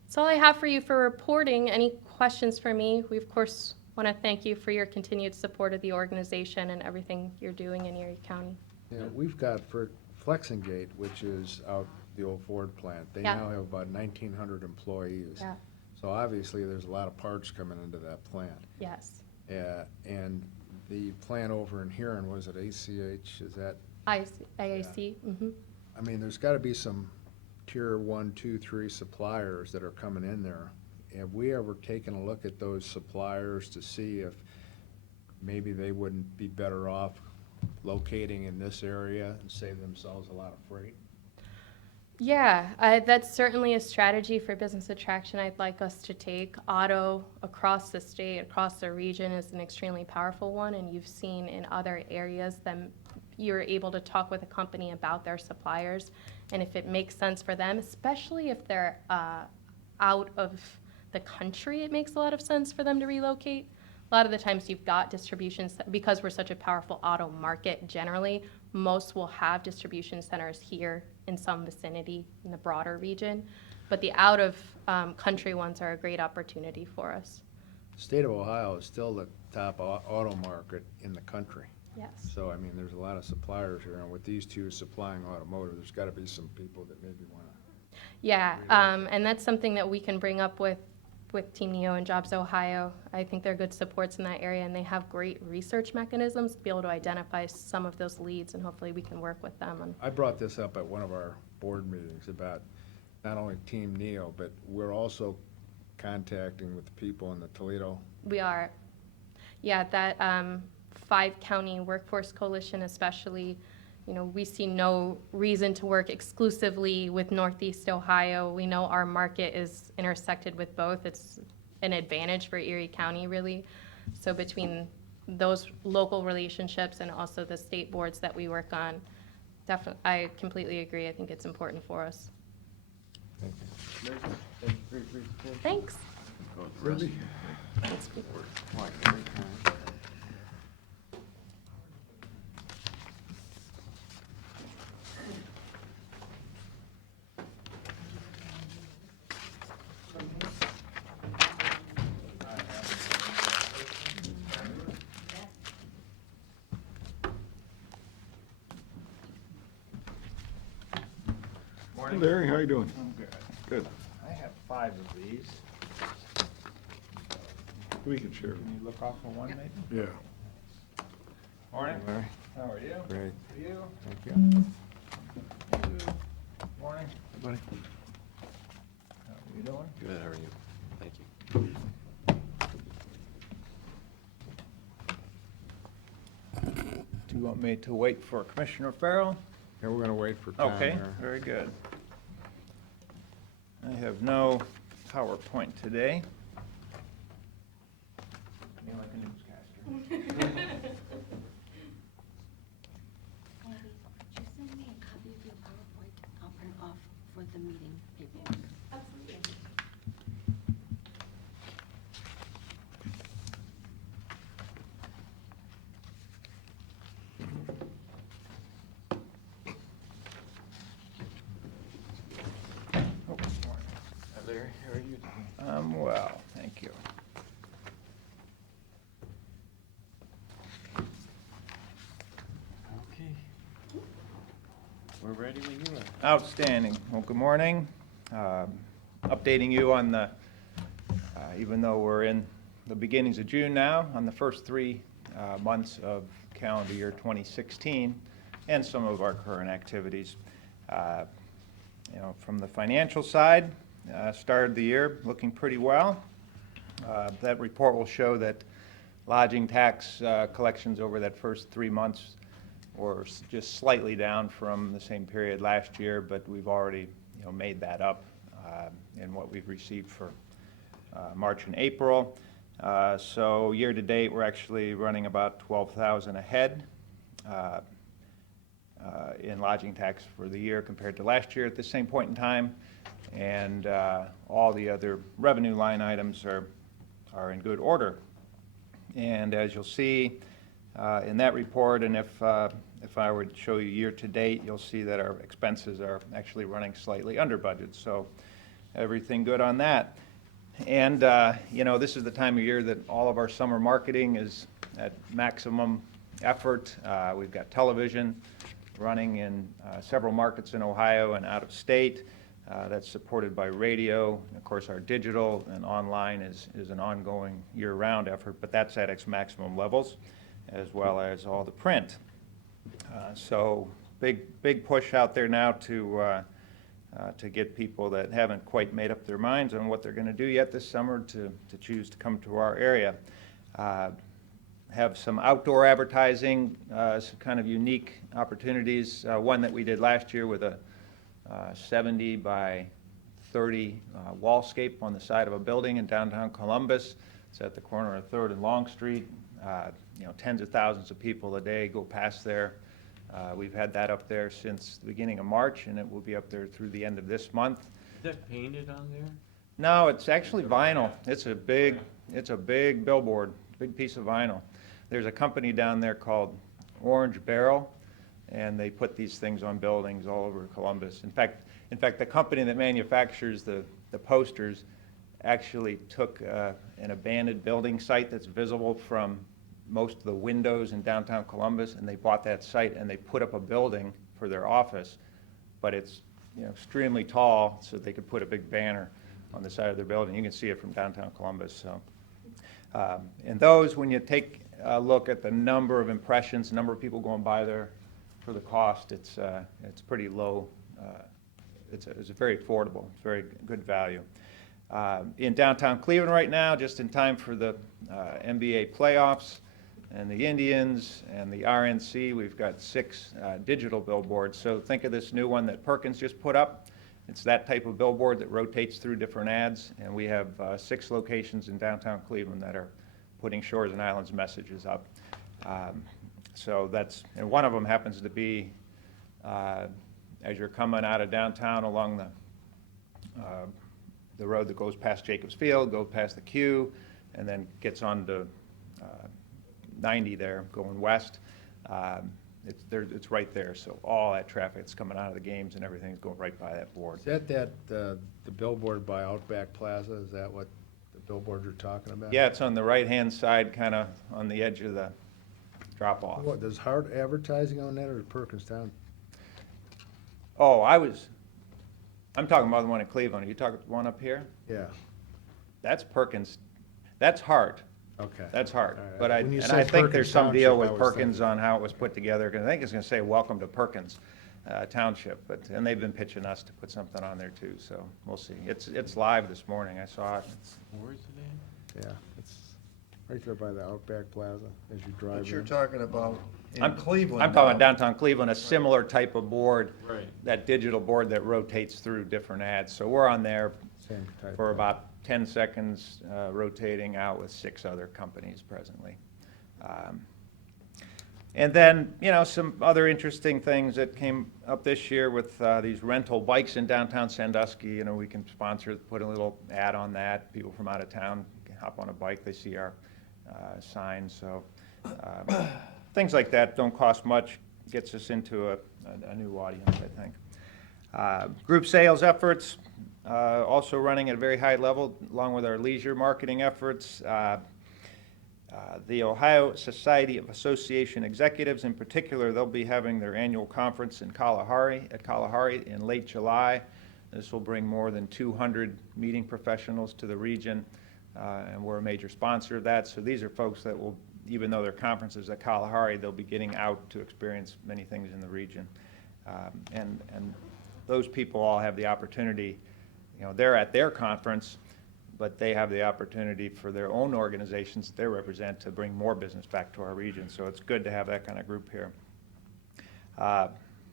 That's all I have for you for reporting. Any questions for me? We, of course, want to thank you for your continued support of the organization and everything you're doing in Erie County. Yeah, we've got for Flexingate, which is out the old Ford plant, they Yeah. now have about 1,900 employees. Yeah. So obviously, there's a lot of parts coming into that plant. Yes. And the plant over in Huron, was it ACH, is that, IAC. Mm-hmm. I mean, there's gotta be some tier 1, 2, 3 suppliers that are coming in there. Have we ever taken a look at those suppliers to see if maybe they wouldn't be better off locating in this area and save themselves a lot of freight? Yeah, that's certainly a strategy for business attraction I'd like us to take. Auto across the state, across the region is an extremely powerful one, and you've seen in other areas that you're able to talk with a company about their suppliers, and if it makes sense for them, especially if they're out of the country, it makes a lot of sense for them to relocate. A lot of the times you've got distributions, because we're such a powerful auto market generally, most will have distribution centers here in some vicinity in the broader region. But the out of country ones are a great opportunity for us. The state of Ohio is still the top auto market in the country. Yes. So, I mean, there's a lot of suppliers here, and with these two supplying automotive, there's gotta be some people that maybe wanna. Yeah, and that's something that we can bring up with Team Neo and Jobs Ohio. I think they're good supports in that area, and they have great research mechanisms to be able to identify some of those leads, and hopefully we can work with them. And I brought this up at one of our board meetings about not only Team Neo, but we're also contacting with the people in the Toledo. we are, yeah, that 5-county workforce coalition especially, you know, we see no reason to work exclusively with Northeast Ohio. We know our market is intersected with both. It's an advantage for Erie County, really. So between those local relationships and also the state boards that we work on, definitely, I completely agree. I think it's important for us. Thank you. Thank you for your presentation. Thanks. Really? Thanks. Larry, how you doing? I'm good. Good. I have 5 of these. We can share. Can you look off of one maybe? Yeah. Morning. Larry? How are you? Great. You? Thank you. You? Morning. Buddy. How are you doing? Good, how are you? Thank you. Do you want me to wait for Commissioner Farrell? Yeah, we're gonna wait for Tom Okay, here. very good. I have no PowerPoint today. You like a newscaster? Abby, could you send me a copy of your PowerPoint? I'll print off for the meeting paperwork. Absolutely. Oh, good morning. Hi, Larry, how are you doing? I'm well, thank you. Okay. We're ready when you are. Outstanding. Well, good morning. Updating you on the, even though we're in the beginnings of June now, on the first 3 months of calendar year 2016 and some of our current activities. You know, from the financial side, started the year looking pretty well. That report will show that lodging tax collections over that first 3 months were just slightly down from the same period last year, but we've already, you know, made that up in what we've received for March and April. So year to date, we're actually running about 12,000 ahead in lodging tax for the year compared to last year at the same point in time. And all the other revenue line items are in good order. And as you'll see in that report, and if I were to show you year-to-date, you'll see that our expenses are actually running slightly under budget. So everything good on that. And, you know, this is the time of year that all of our summer marketing is at maximum effort. We've got television running in several markets in Ohio and out of state. That's supported by radio. Of course, our digital and online is an ongoing year-round effort, but that's at its maximum levels, as well as all the print. So big push out there now to get people that haven't quite made up their minds on what they're going to do yet this summer to choose to come to our area. Have some outdoor advertising, some kind of unique opportunities. One that we did last year with a 70 by 30 wallscape on the side of a building in downtown Columbus. It's at the corner of 3rd and Long Street. You know, tens of thousands of people a day go past there. We've had that up there since the beginning of March, and it will be up there through the end of this month. Is that painted on there? No, it's actually vinyl. It's a big billboard, big piece of vinyl. There's a company down there called Orange Barrel, and they put these things on buildings all over Columbus. In fact, the company that manufactures the posters actually took an abandoned building site that's visible from most of the windows in downtown Columbus, and they bought that site and they put up a building for their office, but it's, you know, extremely tall, so they could put a big banner on the side of their building. You can see it from downtown Columbus. So, and those, when you take a look at the number of impressions, number of people going by there for the cost, it's pretty low. It's very affordable. It's very good value. In downtown Cleveland right now, just in time for the NBA playoffs and the Indians and the RNC, we've got 6 digital billboards. So think of this new one that Perkins just put up. It's that type of billboard that rotates through different ads, and we have 6 locations in downtown Cleveland that are putting Shores and Islands messages up. So that's, and one of them happens to be as you're coming out of downtown along the road that goes past Jacobs Field, goes past the Q, and then gets on to 90 there, going west. It's right there, so all that traffic that's coming out of the games and everything is going right by that board. Is that the billboard by Outback Plaza? Is that what the billboard you're talking about? Yeah, it's on the right-hand side, kind of on the edge of the drop-off. What, does Hart advertising on that, or Perkins Town? Oh, I was I'm talking about the one in Cleveland. Are you talking the one up here? Yeah, That's Perkins. That's Hart. okay. That's Hart. All right. But I, When you and said I think there's Perkins some deal Township, I with was Perkins thinking- on how it was put together, because I think it's gonna say, welcome to Perkins Township, but, and they've been pitching us to put something on there too, so we'll see. It's live this morning. I saw it. Where's it Yeah, it's right there by the Outback Plaza as you drive But you're in. talking about in I'm Cleveland. I'm talking about now. downtown Cleveland, a similar type of board. Right. That digital board that rotates through different ads. So we're on there Same type. for about 10 seconds, rotating out with 6 other companies presently. And then, you know, some other interesting things that came up this year with these rental bikes in downtown Sandusky. You know, we can sponsor, put a little ad on that. People from out of town can hop on a bike, they see our sign. So things like that don't cost much, gets us into a new audience, I think. Group sales efforts, also running at a very high level, along with our leisure marketing efforts. The Ohio Society of Association Executives, in particular, they'll be having their annual conference in Kalahari in late July. This will bring more than 200 meeting professionals to the region, and we're a major sponsor of that. So these are folks that will, even though their conferences at Kalahari, they'll be getting out to experience many things in the region. And those people all have the opportunity, you know, they're at their conference, but they have the opportunity for their own organizations that they represent to bring more business back to our region. So it's good to have that kind of group here.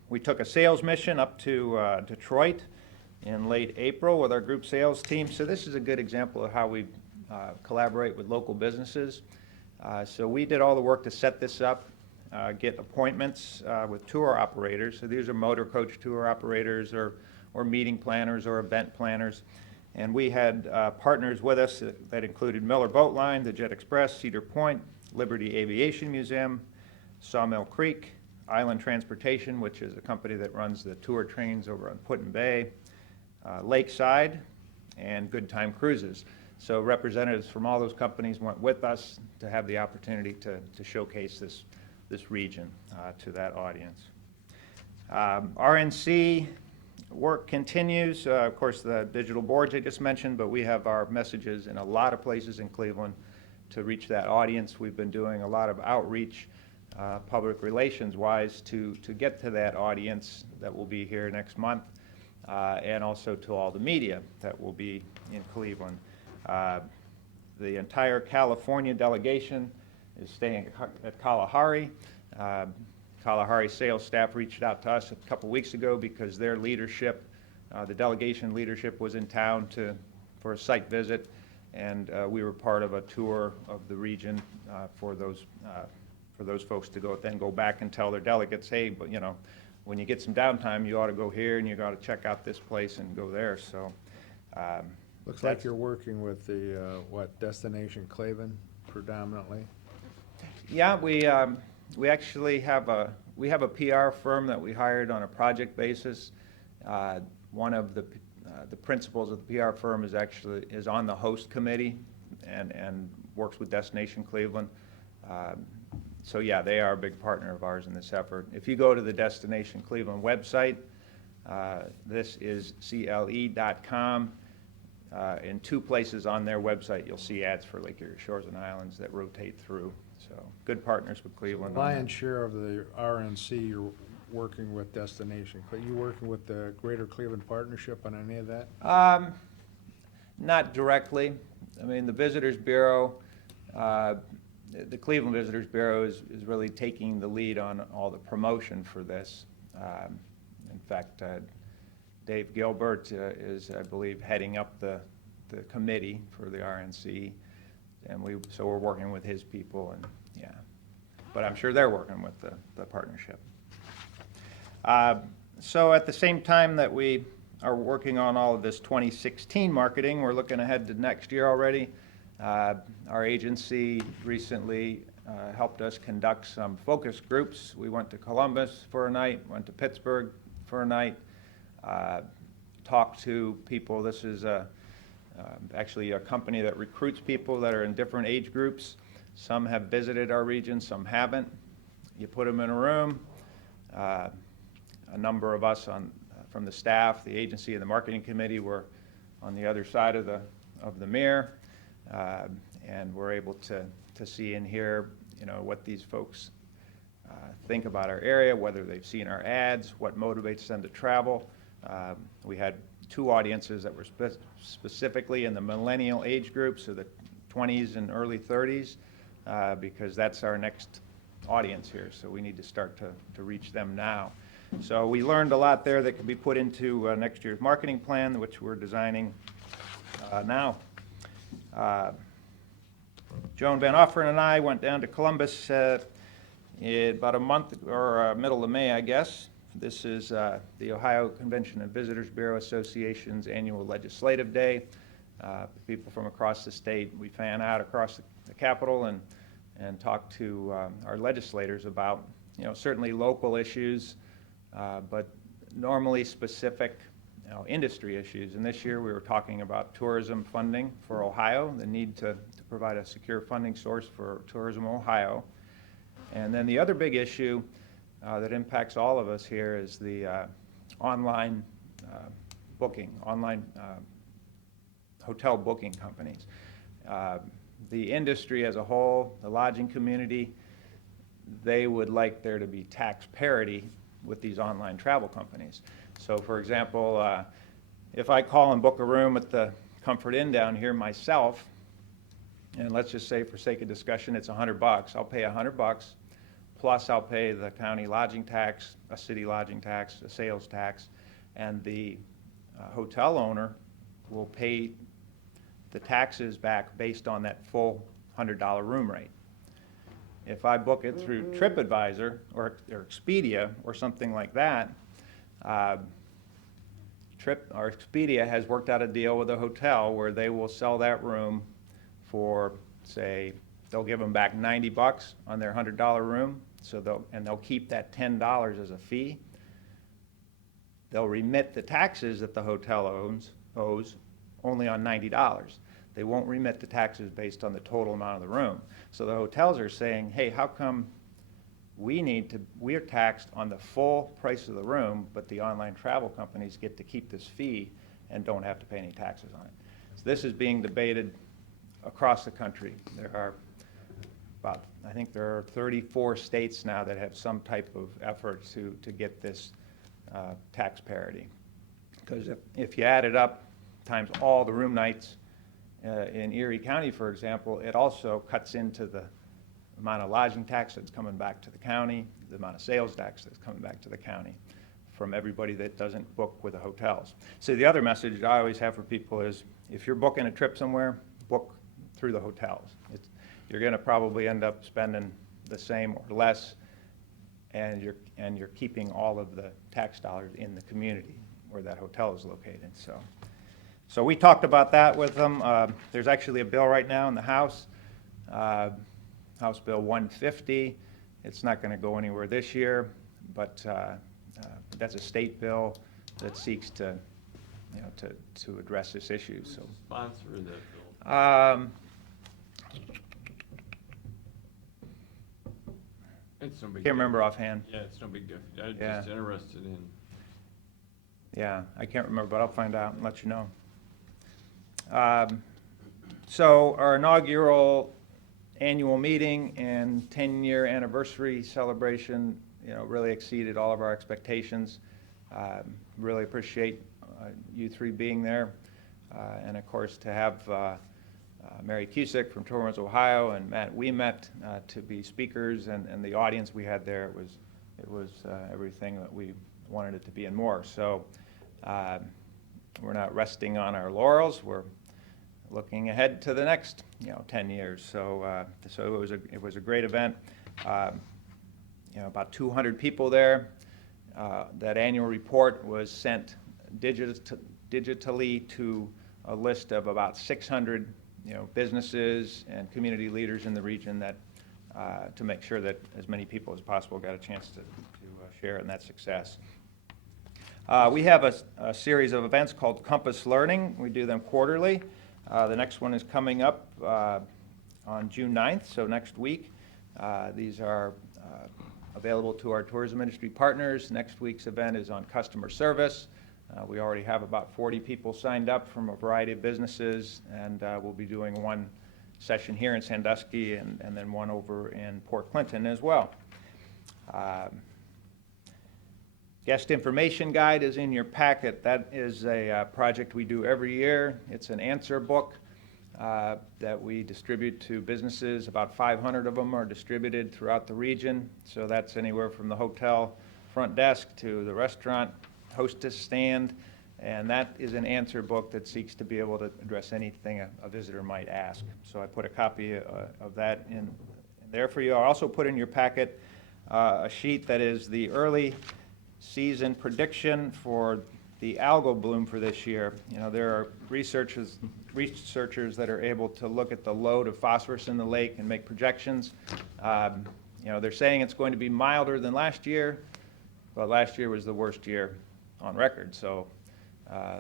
We took a sales mission up to Detroit in late April with our group sales team. So this is a good example of how we collaborate with local businesses. So we did all the work to set this up, get appointments with tour operators. So these are motor coach tour operators or meeting planners or event planners. And we had partners with us that included Miller Boat Line, the Jet Express, Cedar Point, Liberty Aviation Museum, Sawmill Creek, Island Transportation, which is a company that runs the tour trains over on Put in Bay, Lakeside, and Good Time Cruises. So representatives from all those companies went with us to have the opportunity to showcase this region to that audience. RNC work continues. Of course, the digital boards I just mentioned, but we have our messages in a lot of places in Cleveland to reach that audience. We've been doing a lot of outreach, public relations-wise, to get to that audience that will be here next month, and also to all the media that will be in Cleveland. The entire California delegation is staying at Kalahari. Kalahari sales staff reached out to us a couple weeks ago because their leadership, the delegation leadership, was in town for a site visit, and we were part of a tour of the region for those folks to go back and tell their delegates, hey, but you know, when you get some downtime, you ought to go here and you got to check out this place and go there. So Looks like you're working with the, Destination Cleveland predominantly? yeah, we actually have a PR firm that we hired on a project basis. One of the principals of the PR firm is on the host committee and works with Destination Cleveland. So yeah, they are a big partner of ours in this effort. If you go to the Destination Cleveland website, this is cle.com. In 2 places on their website, you'll see ads for Lake Erie Shores and Islands that rotate through. So good partners with Cleveland. on that. Lion's share of the RNC, you're working with Destination. Are you working with the Greater Cleveland Partnership on any of that? Not directly. I mean, the Visitors Bureau, the Cleveland Visitors Bureau is really taking the lead on all the promotion for this. In fact, Dave Gilbert is, I believe, heading up the committee for the RNC, and so we're working with his people, and yeah. But I'm sure they're working with the partnership. So at the same time that we are working on all of this 2016 marketing, we're looking ahead to next year already. Our agency recently helped us conduct some focus groups. We went to Columbus for a night, went to Pittsburgh for a night, talked to people. This is actually a company that recruits people that are in different age groups. Some have visited our region, some haven't. You put them in a room. A number of us on from the staff, the agency, and the marketing committee were on the other side of the mirror, and we're able to see and hear, what these folks think about our area, whether they've seen our ads, what motivates them to travel. We had 2 audiences that were specifically in the millennial age group, so the 20s and early 30s, because that's our next audience here, so we need to start to reach them now. So we learned a lot there that can be put into next year's marketing plan, which we're designing now. Joan Van Offeren and I went down to Columbus about a month, or middle of May, I guess. This is the Ohio Convention and Visitors Bureau Association's annual legislative day. People from across the state, we fan out across the Capitol and talk to our legislators about, certainly local issues, but normally specific, industry issues. And this year we were talking about tourism funding for Ohio, the need to provide a secure funding source for Tourism Ohio. And then the other big issue that impacts all of us here is the online booking, online hotel booking companies. The industry as a whole, the lodging community, they would like there to be tax parity with these online travel companies. So for example, if I call and book a room at the Comfort Inn down here myself, and let's just say for sake of discussion it's $100, I'll pay $100, plus I'll pay the county lodging tax, a city lodging tax, a sales tax, and the hotel owner will pay the taxes back based on that full $100 room rate. If I book it through TripAdvisor or Expedia or something like that, Expedia has worked out a deal with a hotel where they will sell that room for, say, they'll give them back $90 on their $100 room, so they'll keep that $10 as a fee. They'll remit the taxes that the hotel owes only on $90. They won't remit the taxes based on the total amount of the room. So the hotels are saying, hey, how come we're taxed on the full price of the room, but the online travel companies get to keep this fee and don't have to pay any taxes on it. So this is being debated across the country. There are I think there are 34 states now that have some type of effort to get this tax parity. Because if you add it up times all the room nights in Erie County, for example, it also cuts into the amount of lodging tax that's coming back to the county, the amount of sales tax that's coming back to the county from everybody that doesn't book with the hotels. So the other message I always have for people is, if you're booking a trip somewhere, book through the hotels. You're going to probably end up spending the same or less, and you're keeping all of the tax dollars in the community where that hotel is located. So we talked about that with them. There's actually a bill right now in the House, House Bill 150. It's not going to go anywhere this year, but that's a state bill that seeks to address this issue. So. Sponsor of that bill. It's no big Can't remember offhand. Yeah, it's no big deal. I'm Yeah. just interested in. Yeah, I can't remember, but I'll find out and let you know. So our inaugural annual meeting and 10-year anniversary celebration, really exceeded all of our expectations. Really appreciate you three being there. And of course, to have Mary Cusick from Tourism Ohio and Matt Ouimet to be speakers, and the audience we had there, it was everything that we wanted it to be and more. So we're not resting on our laurels. We're looking ahead to the next 10 years. So it was a great event. About 200 people there. That annual report was sent digitally to a list of about 600 businesses and community leaders in the region that to make sure that as many people as possible got a chance to share in that success. We have a series of events called Compass Learning. We do them quarterly. The next one is coming up on June 9th, so next week. These are available to our tourism industry partners. Next week's event is on customer service. We already have about 40 people signed up from a variety of businesses, and we'll be doing one session here in Sandusky and then one over in Port Clinton as well. Guest information guide is in your packet. That is a project we do every year. It's an answer book that we distribute to businesses. About 500 of them are distributed throughout the region. So that's anywhere from the hotel front desk to the restaurant hostess stand. And that is an answer book that seeks to be able to address anything a visitor might ask. So I put a copy of that in there for you. I also put in your packet a sheet that is the early season prediction for the algal bloom for this year. You know, there are researchers that are able to look at the load of phosphorus in the lake and make projections. You know, they're saying it's going to be milder than last year, but last year was the worst year on record. So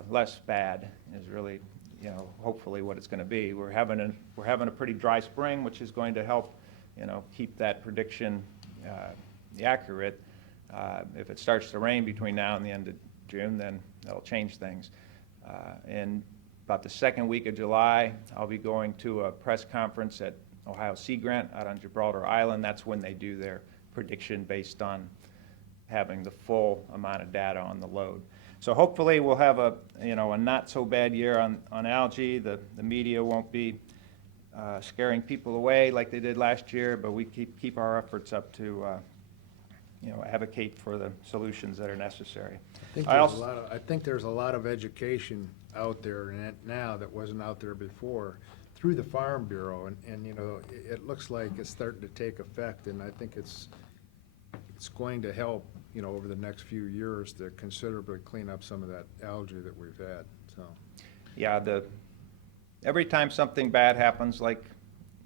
less bad is really, you know, hopefully what it's going to be. We're having a pretty dry spring, which is going to help, you know, keep that prediction accurate. If it starts to rain between now and the end of June, then that'll change things. In about the second week of July, I'll be going to a press conference at Ohio Sea Grant out on Gibraltar Island. That's when they do their prediction based on having the full amount of data on the load. So hopefully we'll have a not so bad year on algae. The media won't be scaring people away like they did last year, but we keep our efforts up to advocate for the solutions that are necessary. I think there's a lot of education out there now that wasn't out there before through the Farm Bureau, and you know, it looks like it's starting to take effect, and I think it's going to help, you know, over the next few years to considerably clean up some of that algae that we've had, so. Yeah, every time something bad happens, like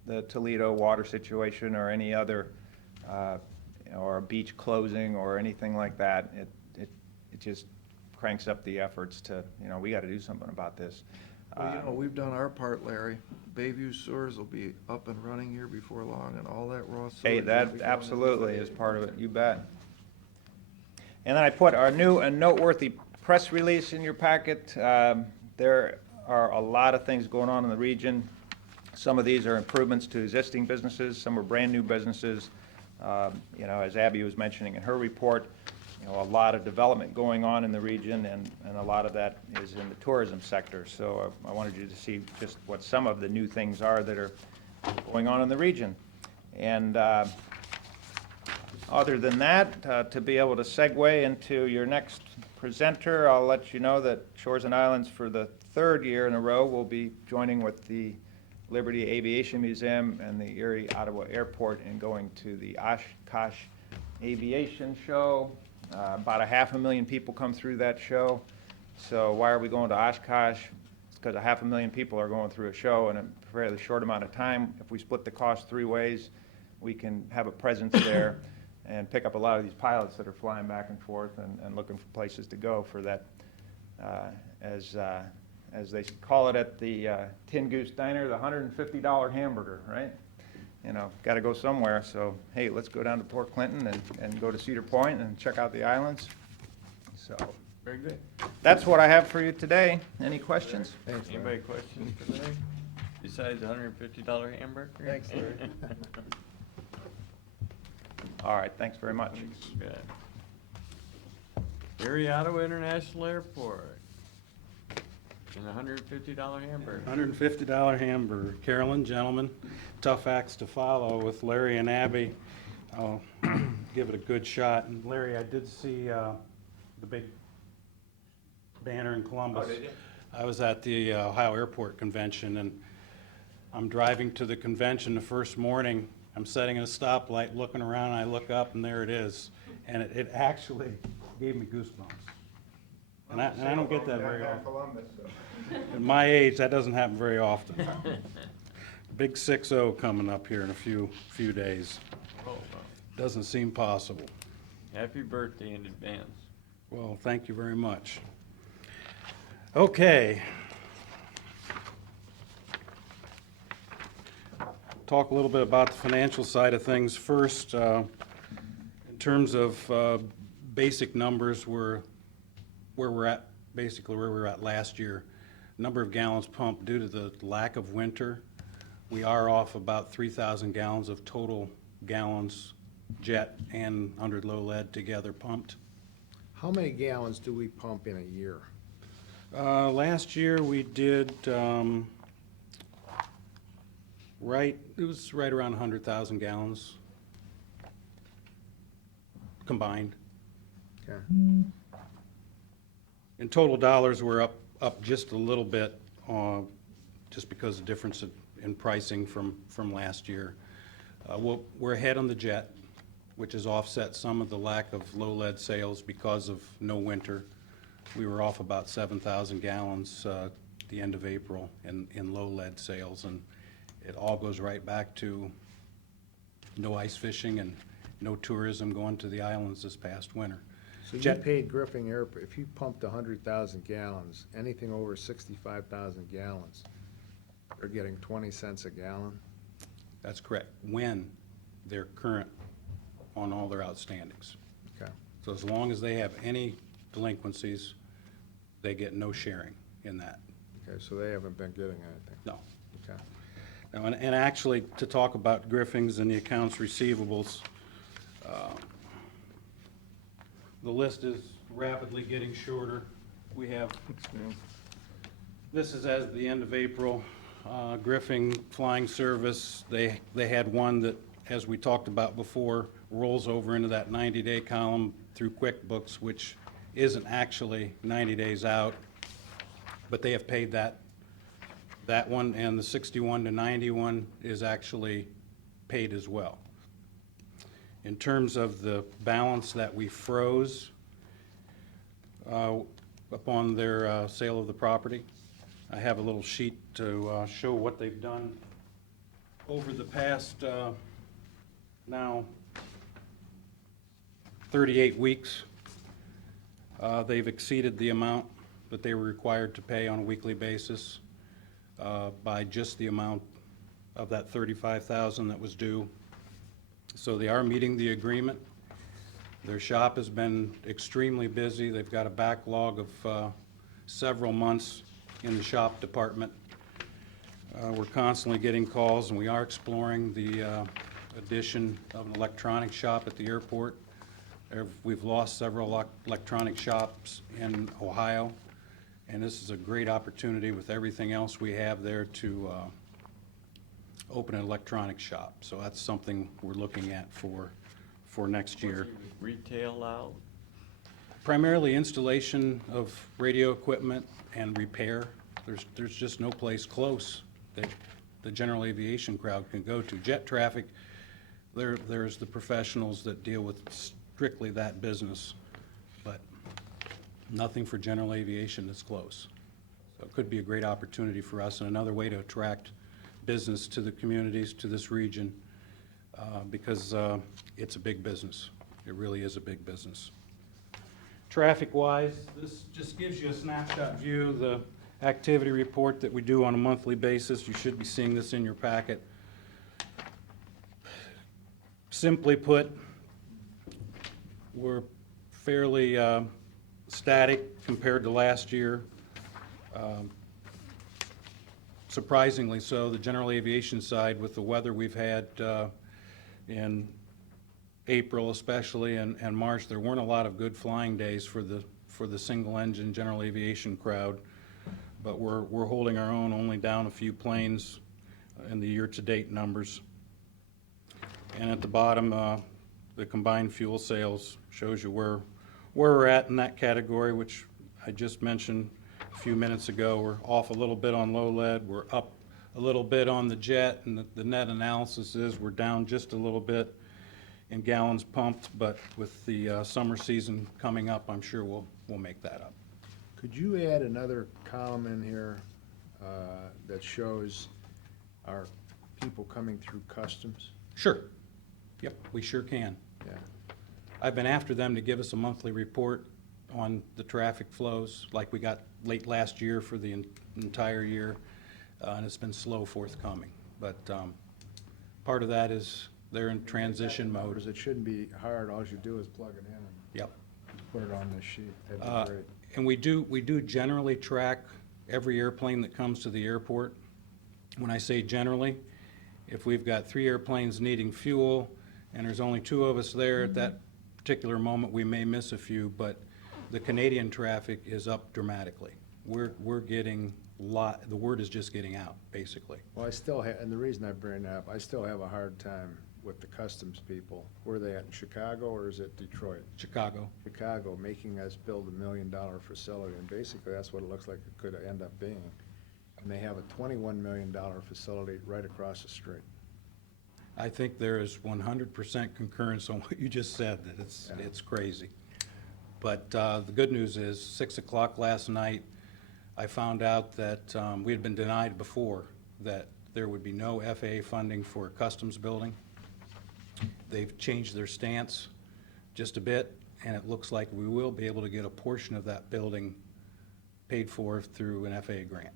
the Toledo water situation or any other, or a beach closing or anything like that, it just cranks up the efforts to, you know, we got to do something about this. Well, you know, we've done our part, Larry. Bayview sewers will be up and running here before long, and all that raw sewage. Hey, will that be going absolutely into is part of it, you bet. And then I put our new and noteworthy press release in your packet. There are a lot of things going on in the region. Some of these are improvements to existing businesses, some are brand-new businesses. You know, as Abby was mentioning in her report, you know, a lot of development going on in the region, and a lot of that is in the tourism sector. So I wanted you to see just what some of the new things are that are going on in the region. And other than that, to be able to segue into your next presenter, I'll let you know that Shores and Islands for the third year in a row will be joining with the Liberty Aviation Museum and the Erie Ottawa Airport and going to the Oshkosh Aviation Show. About 500,000 people come through that show. So why are we going to Oshkosh? It's because 500,000 people are going through a show in a fairly short amount of time. If we split the cost 3 ways, we can have a presence there and pick up a lot of these pilots that are flying back and forth and looking for places to go for that, as they call it at the Tin Goose Diner, the $150 hamburger, right? You know, got to go somewhere. So, hey, let's go down to Port Clinton and go to Cedar Point and check out the islands. So, Very good. that's what I have for you today. Any questions? Thanks, Larry. Anybody questions for Larry? Besides the $150 hamburger? Thanks, Larry. All right, thanks very much. Good. Erie Ottawa International Airport. And a $150 hamburger. $150 hamburger. Carolyn, gentlemen, tough acts to follow with Larry and Abby. I'll give it a good shot. And Larry, I did see the big banner in Columbus. Oh, did you? I was at the Ohio Airport Convention, and I'm driving to the convention the first morning. I'm sitting at a stoplight, looking around, and I look up, and there it is. And it actually gave me goosebumps. And I don't get that very often. At my age, that doesn't happen very often. Big 6-0 coming up here in a few days. Oh, Doesn't seem possible. happy birthday in advance. Well, thank you very much. Okay. Talk a little bit about the financial side of things first. In terms of basic numbers, where we're at basically where we were at last year. Number of gallons pumped due to the lack of winter, we are off about 3,000 gallons of total gallons, jet and 100 low lead together pumped. How many gallons do we pump in a year? Last year, we did, it was right around 100,000 gallons combined. Okay. In total dollars, we're up just a little bit, just because of the difference in pricing from last year. We're ahead on the jet, which has offset some of the lack of low lead sales because of no winter. We were off about 7,000 gallons the end of April in low lead sales, and it all goes right back to no ice fishing and no tourism going to the islands this past winter. So you Jet- paid Griffin Airport, if you pumped 100,000 gallons, anything over 65,000 gallons, they're getting 20 cents a gallon? That's correct, when they're current on all their outstandings. Okay. So as long as they have any delinquencies, they get no sharing in that. Okay, so they haven't been getting anything? No. Okay. Now, and actually, to talk about Griffings and the accounts receivables, the list is rapidly getting shorter. We have, this is as of the end of April. Griffing Flying Service, they had one that, as we talked about before, rolls over into that 90-day column through QuickBooks, which isn't actually 90 days out, but they have paid that one, and the 61 to 91 is actually paid as well. In terms of the balance that we froze upon their sale of the property, I have a little sheet to show what they've done over the past now 38 weeks. They've exceeded the amount that they were required to pay on a weekly basis by just the amount of that $35,000 that was due. So they are meeting the agreement. Their shop has been extremely busy. They've got a backlog of several months in the shop department. We're constantly getting calls, and we are exploring the addition of an electronic shop at the airport. We've lost several electronic shops in Ohio, and this is a great opportunity with everything else we have there to open an electronic shop. So that's something we're looking at for next year. Retail now? Primarily installation of radio equipment and repair. There's just no place close that the general aviation crowd can go to. Jet traffic, there's the professionals that deal with strictly that business, but nothing for general aviation that's close. So it could be a great opportunity for us and another way to attract business to the communities, to this region, because it's a big business. It really is a big business. Traffic-wise, this just gives you a snapshot view of the activity report that we do on a monthly basis. You should be seeing this in your packet. Simply put, we're fairly static compared to last year. Surprisingly so, the general aviation side, with the weather we've had in April especially and March, there weren't a lot of good flying days for the single-engine general aviation crowd. But we're holding our own, only down a few planes in the year-to-date numbers. And at the bottom, the combined fuel sales shows you where we're at in that category, which I just mentioned a few minutes ago. We're off a little bit on low lead. We're up a little bit on the jet, and the net analysis is we're down just a little bit in gallons pumped, but with the summer season coming up, I'm sure we'll make that up. Could you add another column in here that shows our people coming through customs? Sure. Yep, we sure can. Yeah. I've been after them to give us a monthly report on the traffic flows, like we got late last year for the entire year, and it's been slow forthcoming. But part of that is they're in transition mode. It shouldn't be hard, all you do is plug it in and Yep. put it on this sheet. That'd be great. And we do generally track every airplane that comes to the airport. When I say generally, if we've got 3 airplanes needing fuel and there's only 2 of us there at that particular moment, we may miss a few, but the Canadian traffic is up dramatically. We're getting the word is just getting out, basically. Well, I still have, and the reason I bring it up, I still have a hard time with the customs people. Where are they at, in Chicago, or is it Detroit? Chicago. Chicago, making us build $1 million facility, and basically that's what it looks like it could end up being. And they have a $21 million facility right across the street. I think there is 100% concurrence on what you just said, that it's crazy. But the good news is, 6 o'clock last night, I found out that we had been denied before that there would be no FAA funding for a customs building. They've changed their stance just a bit, and it looks like we will be able to get a portion of that building paid for through an FAA grant.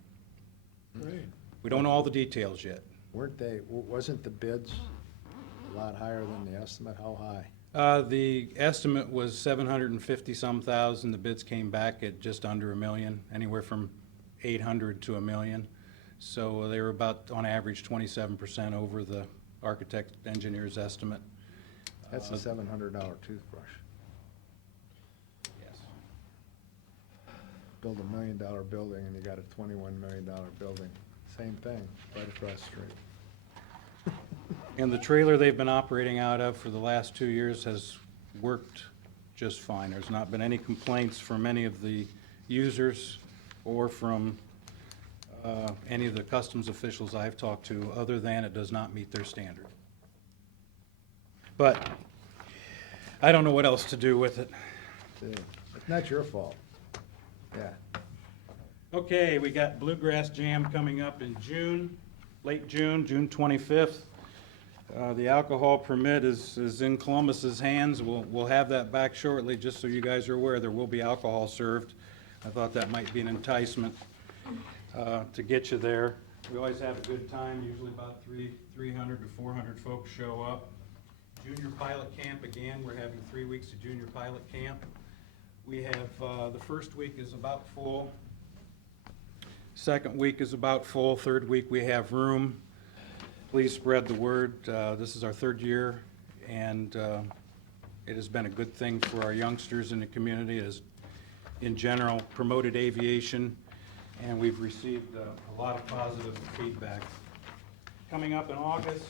Great. We don't know all the details yet. Wasn't the bids a lot higher than the estimate? How high? The estimate was 750-some thousand. The bids came back at just under $1 million, anywhere from 800 to $1 million. So they were about, on average, 27% over the architect engineer's estimate. That's a $700 toothbrush. Yes. Build $1 million building and you got a $21 million building. Same thing, right across the street. And the trailer they've been operating out of for the last 2 years has worked just fine. There's not been any complaints from any of the users or from any of the customs officials I've talked to, other than it does not meet their standard. But I don't know what else to do with it. See, it's not your fault. Yeah. Okay, we got Bluegrass Jam coming up in June, late June, June 25th. The alcohol permit is in Columbus's hands. We'll have that back shortly, just so you guys are aware, there will be alcohol served. I thought that might be an enticement to get you there. We always have a good time, usually about 300 to 400 folks show up. Junior Pilot Camp, again, we're having 3 weeks of Junior Pilot Camp. We have, the first week is about full. Second week is about full. Third week we have room. Please spread the word. This is our 3rd year, and it has been a good thing for our youngsters in the community. It has, in general, promoted aviation, and we've received a lot of positive feedback. Coming up in August,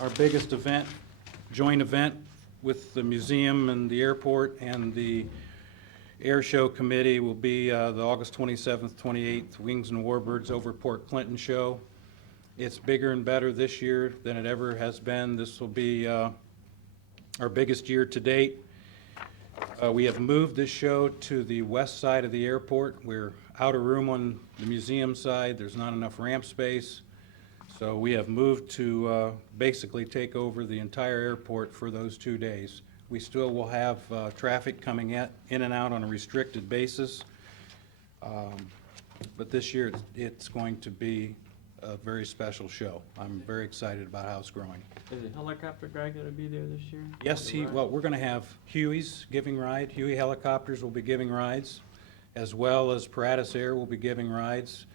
our biggest event, joint event with the museum and the airport and the Air Show Committee, will be the August 27th, 28th Wings and Warbirds over Port Clinton show. It's bigger and better this year than it ever has been. This will be our biggest year to date. We have moved this show to the west side of the airport. We're out of room on the museum side. There's not enough ramp space. So we have moved to basically take over the entire airport for those 2 days. We still will have traffic coming in and out on a restricted basis. But this year it's going to be a very special show. I'm very excited about how it's growing. Is the helicopter guy gonna be there this year? Yes, well, we're going to have Huey's giving ride. Huey Helicopters will be giving rides, as well as Paratus Air will be giving rides.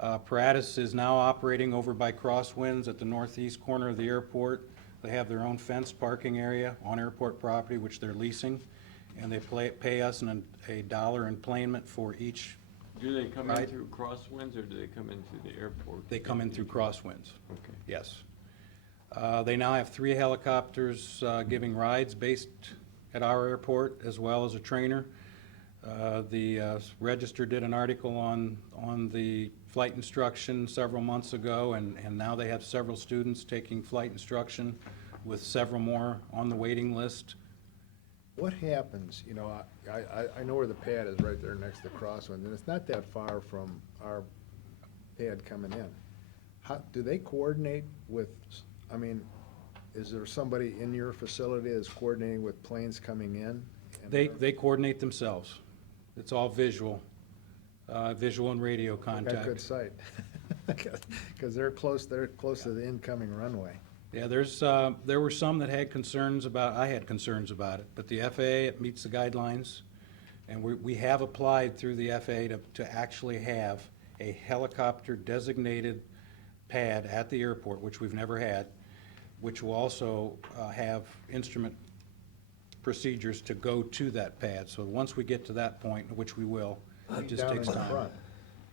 Paratus is now operating over by Crosswinds at the northeast corner of the airport. They have their own fenced parking area on airport property, which they're leasing, and they pay us a $1 enplanement for each. Do they come in Right. through Crosswinds, or do they come into the airport? They come in through Crosswinds. Okay. Yes. They now have 3 helicopters giving rides based at our airport, as well as a trainer. The Register did an article on the flight instruction several months ago, and now they have several students taking flight instruction, with several more on the waiting list. What happens, you know, I know where the pad is, right there next to Crosswind, and it's not that far from our pad coming in. How, do they coordinate with, I mean, is there somebody in your facility that's coordinating with planes coming in? They coordinate themselves. It's all visual, visual and radio Got contact. good sight, because they're close to the incoming runway. Yeah, there were some that had concerns about, I had concerns about it, but the FAA, it meets the guidelines, And we have applied through the FAA to actually have a helicopter designated pad at the airport, which we've never had, which will also have instrument procedures to go to that pad. So once we get to that point, which we will, it just Down takes in the time. front.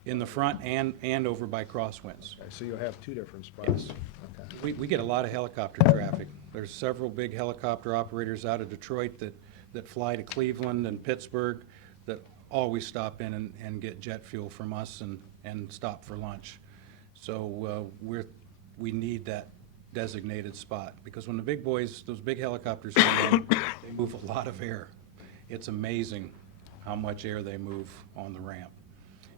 In the front and over by Crosswinds. Okay, so you'll have two different spots. Okay. We get a lot of helicopter traffic. There's several big helicopter operators out of Detroit that fly to Cleveland and Pittsburgh that always stop in and get jet fuel from us and stop for lunch. So we need that designated spot, because when the big boys, those big helicopters come in, they move a lot of air. It's amazing how much air they move on the ramp.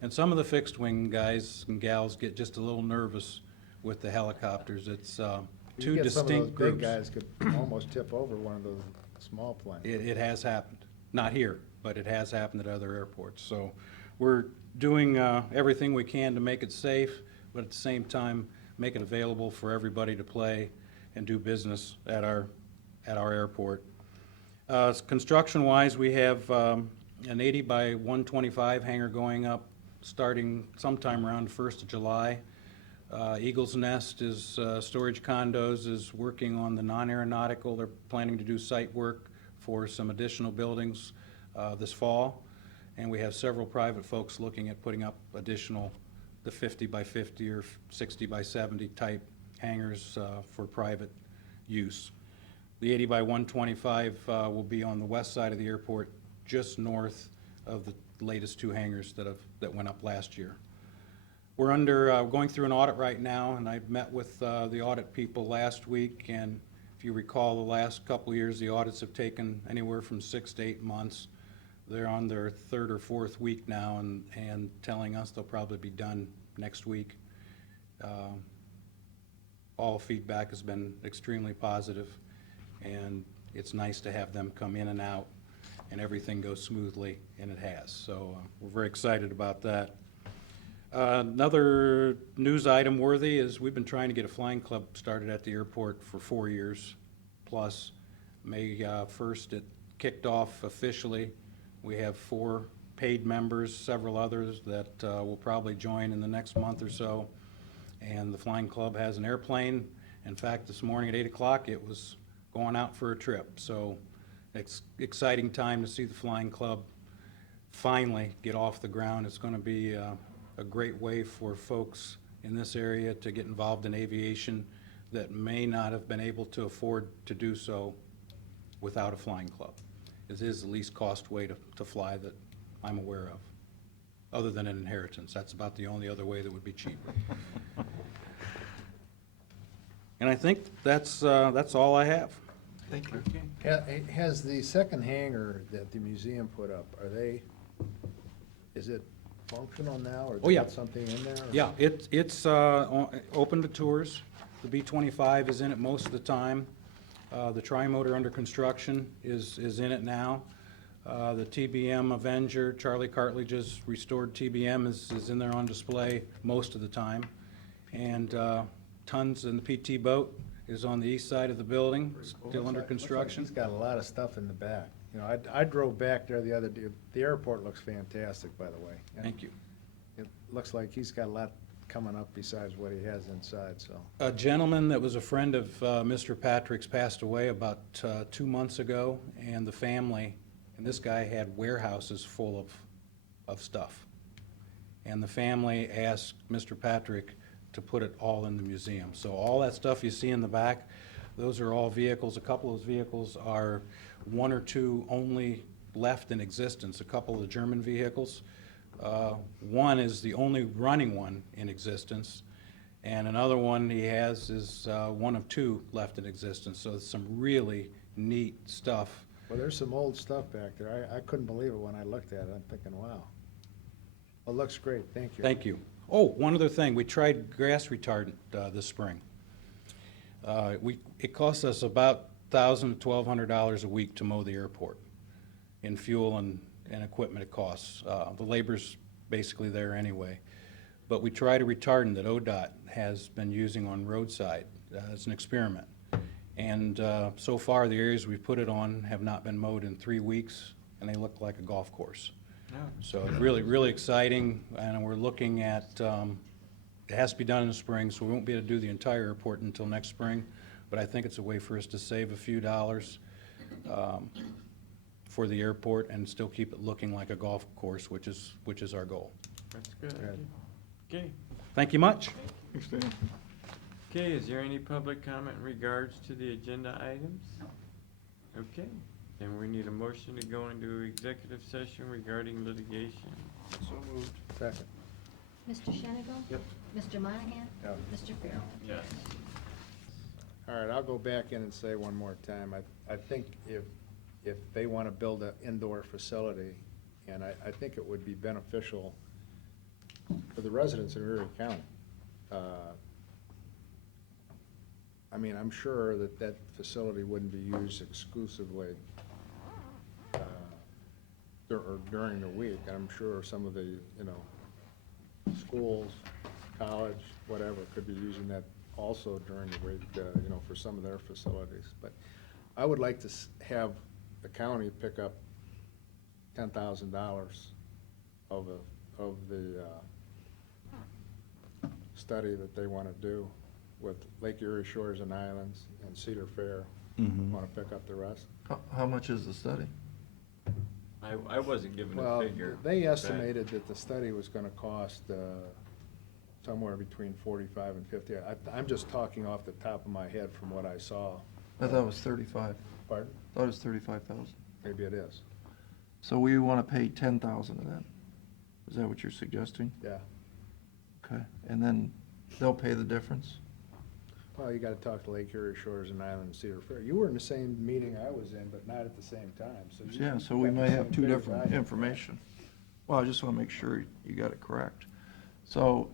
And some of the fixed wing guys and gals get just a little nervous with the helicopters. It's two You get some of those distinct groups. big guys could almost tip over one of those small planes. It has happened. Not here, but it has happened at other airports. So we're doing everything we can to make it safe, but at the same time, make it available for everybody to play and do business at our airport. Construction-wise, we have an 80 by 125 hangar going up starting sometime around the 1st of July. Eagles Nest is storage condos, is working on the non-aeronautical. They're planning to do site work for some additional buildings this fall. And we have several private folks looking at putting up additional, the 50 by 50 or 60 by 70 type hangars for private use. The 80 by 125 will be on the west side of the airport, just north of the latest two hangars that went up last year. We're going through an audit right now, and I met with the audit people last week, and if you recall, the last couple of years, the audits have taken anywhere from 6 to 8 months. They're on their third or fourth week now, and telling us they'll probably be done next week. All feedback has been extremely positive, and it's nice to have them come in and out and everything goes smoothly, and it has. So we're very excited about that. Another news item worthy is we've been trying to get a flying club started at the airport for 4 years plus. May 1st it kicked off officially. We have 4 paid members, several others that will probably join in the next month or so. And the flying club has an airplane. In fact, this morning at 8 o'clock it was going out for a trip. So it's exciting time to see the flying club finally get off the ground. It's going to be a great way for folks in this area to get involved in aviation that may not have been able to afford to do so without a flying club. It is the least cost way to fly that I'm aware of, other than an inheritance. That's about the only other way that would be cheaper. And I think that's all I have. Thank you. Has the second hangar that the museum put up, is it functional now, or Oh, yeah. they got something in there? or- Yeah, it's open to tours. The B-25 is in it most of the time. The tri-motor under construction is in it now. The TBM Avenger, Charlie Cartledge's restored TBM is in there on display most of the time. And Tons and the PT boat is on the east side of the building, still under construction. He's got a lot of stuff in the back. You know, I drove back there the other day. The airport looks fantastic, by the way. And Thank you. It looks like he's got a lot coming up besides what he has inside, so. A gentleman that was a friend of Mr. Patrick's passed away about 2 months ago, and the family, and this guy had warehouses full of stuff. And the family asked Mr. Patrick to put it all in the museum. So all that stuff you see in the back, those are all vehicles. A couple of those vehicles are 1 or 2 only left in existence, a couple of the German vehicles. One is the only running one in existence, and another one he has is 1 of 2 left in existence. So it's some really neat stuff. Well, there's some old stuff back there. I couldn't believe it when I looked at it. I'm thinking, wow. Well, it looks great. Thank you. Thank you. Oh, one other thing, we tried grass retardant this spring. It costs us about $1,000 to $1,200 a week to mow the airport in fuel and equipment it costs. The labor's basically there anyway. But we tried a retardant that ODOT has been using on roadside as an experiment. And so far, the areas we've put it on have not been mowed in 3 weeks, and they look like a golf course. No. So it's really, really exciting, and we're looking at, it has to be done in the spring, so we won't be able to do the entire airport until next spring, but I think it's a way for us to save a few dollars for the airport and still keep it looking like a golf course, which is our goal. That's good. Good. Okay. Thank you much. Thanks, Dan. Okay, is there any public comment in regards to the agenda items? Okay, then we need a motion to go into executive session regarding litigation. So moved. Second. Mr. Shenigal? Yep. Mr. Monahan? Yeah. Mr. Farrell? Yes. All right, I'll go back in and say one more time, I think if they want to build an indoor facility, and I think it would be beneficial for the residents of Erie County. I mean, I'm sure that that facility wouldn't be used exclusively or during the week. I'm sure some of the, schools, college, whatever, could be using that also during the week, for some of their facilities. But I would like to have the county pick up $10,000 of the study that they want to do with Lake Erie Shores and Islands and Cedar Fair. Want to pick up the rest? How much is the study? I wasn't given a Well, figure. they estimated that the study was going to cost somewhere between 45 and 50. I'm just talking off the top of my head from what I saw. I thought it was 35. Pardon? Thought it was 35,000. Maybe it is. So we want to pay 10,000 of that. Is that what you're suggesting? Yeah. Okay, and then they'll pay the difference? Well, you got to talk to Lake Erie Shores and Islands and Cedar Fair. You were in the same meeting I was in, but not at the same time. So you- Yeah, so you we got the might have same two figures I different do. information. Well, I just want to make sure you got it correct. So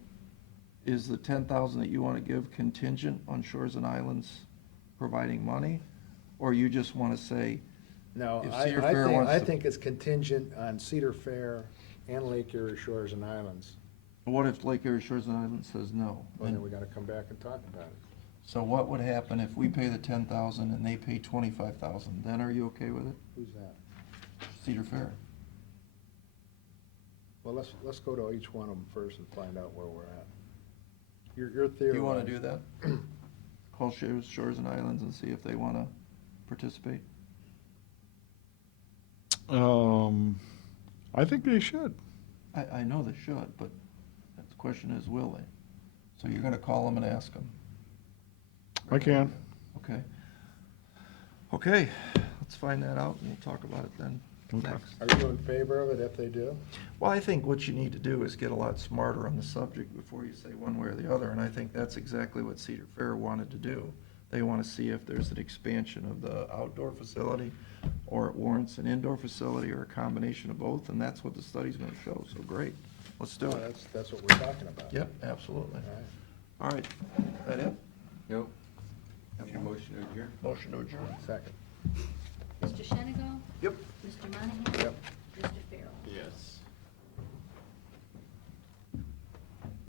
is the 10,000 that you want to give contingent on Shores and Islands providing money? Or you just want to say, No, If I Cedar Fair think, wants I to- think it's contingent on Cedar Fair and Lake Erie Shores and Islands. what if Lake Erie Shores and Islands says no? Well, then we got to come back and talk about it. So what would happen if we pay the 10,000 and they pay 25,000? Then are you okay with it? Who's that? Cedar Fair? Well, let's go to each one of them first and find out where we're at. Your theory. Do you want to do that? Call Shores and Islands and see if they want to participate? I think they should. I know they should, but the question is, will they? So you're gonna call them and ask them? I can. Okay. Okay, let's find that out and we'll talk about it then Okay. next. Are you in favor of it if they do? Well, I think what you need to do is get a lot smarter on the subject before you say one way or the other, and I think that's exactly what Cedar Fair wanted to do. They want to see if there's an expansion of the outdoor facility, or it warrants an indoor facility, or a combination of both, and that's what the study's gonna show, so great. Let's do Well, it. that's what we're talking about. Yep, absolutely. All right. All right, that it? Nope. Have your motion to adjourn? Motion to adjourn. Second. Mr. Shenigal? Yep.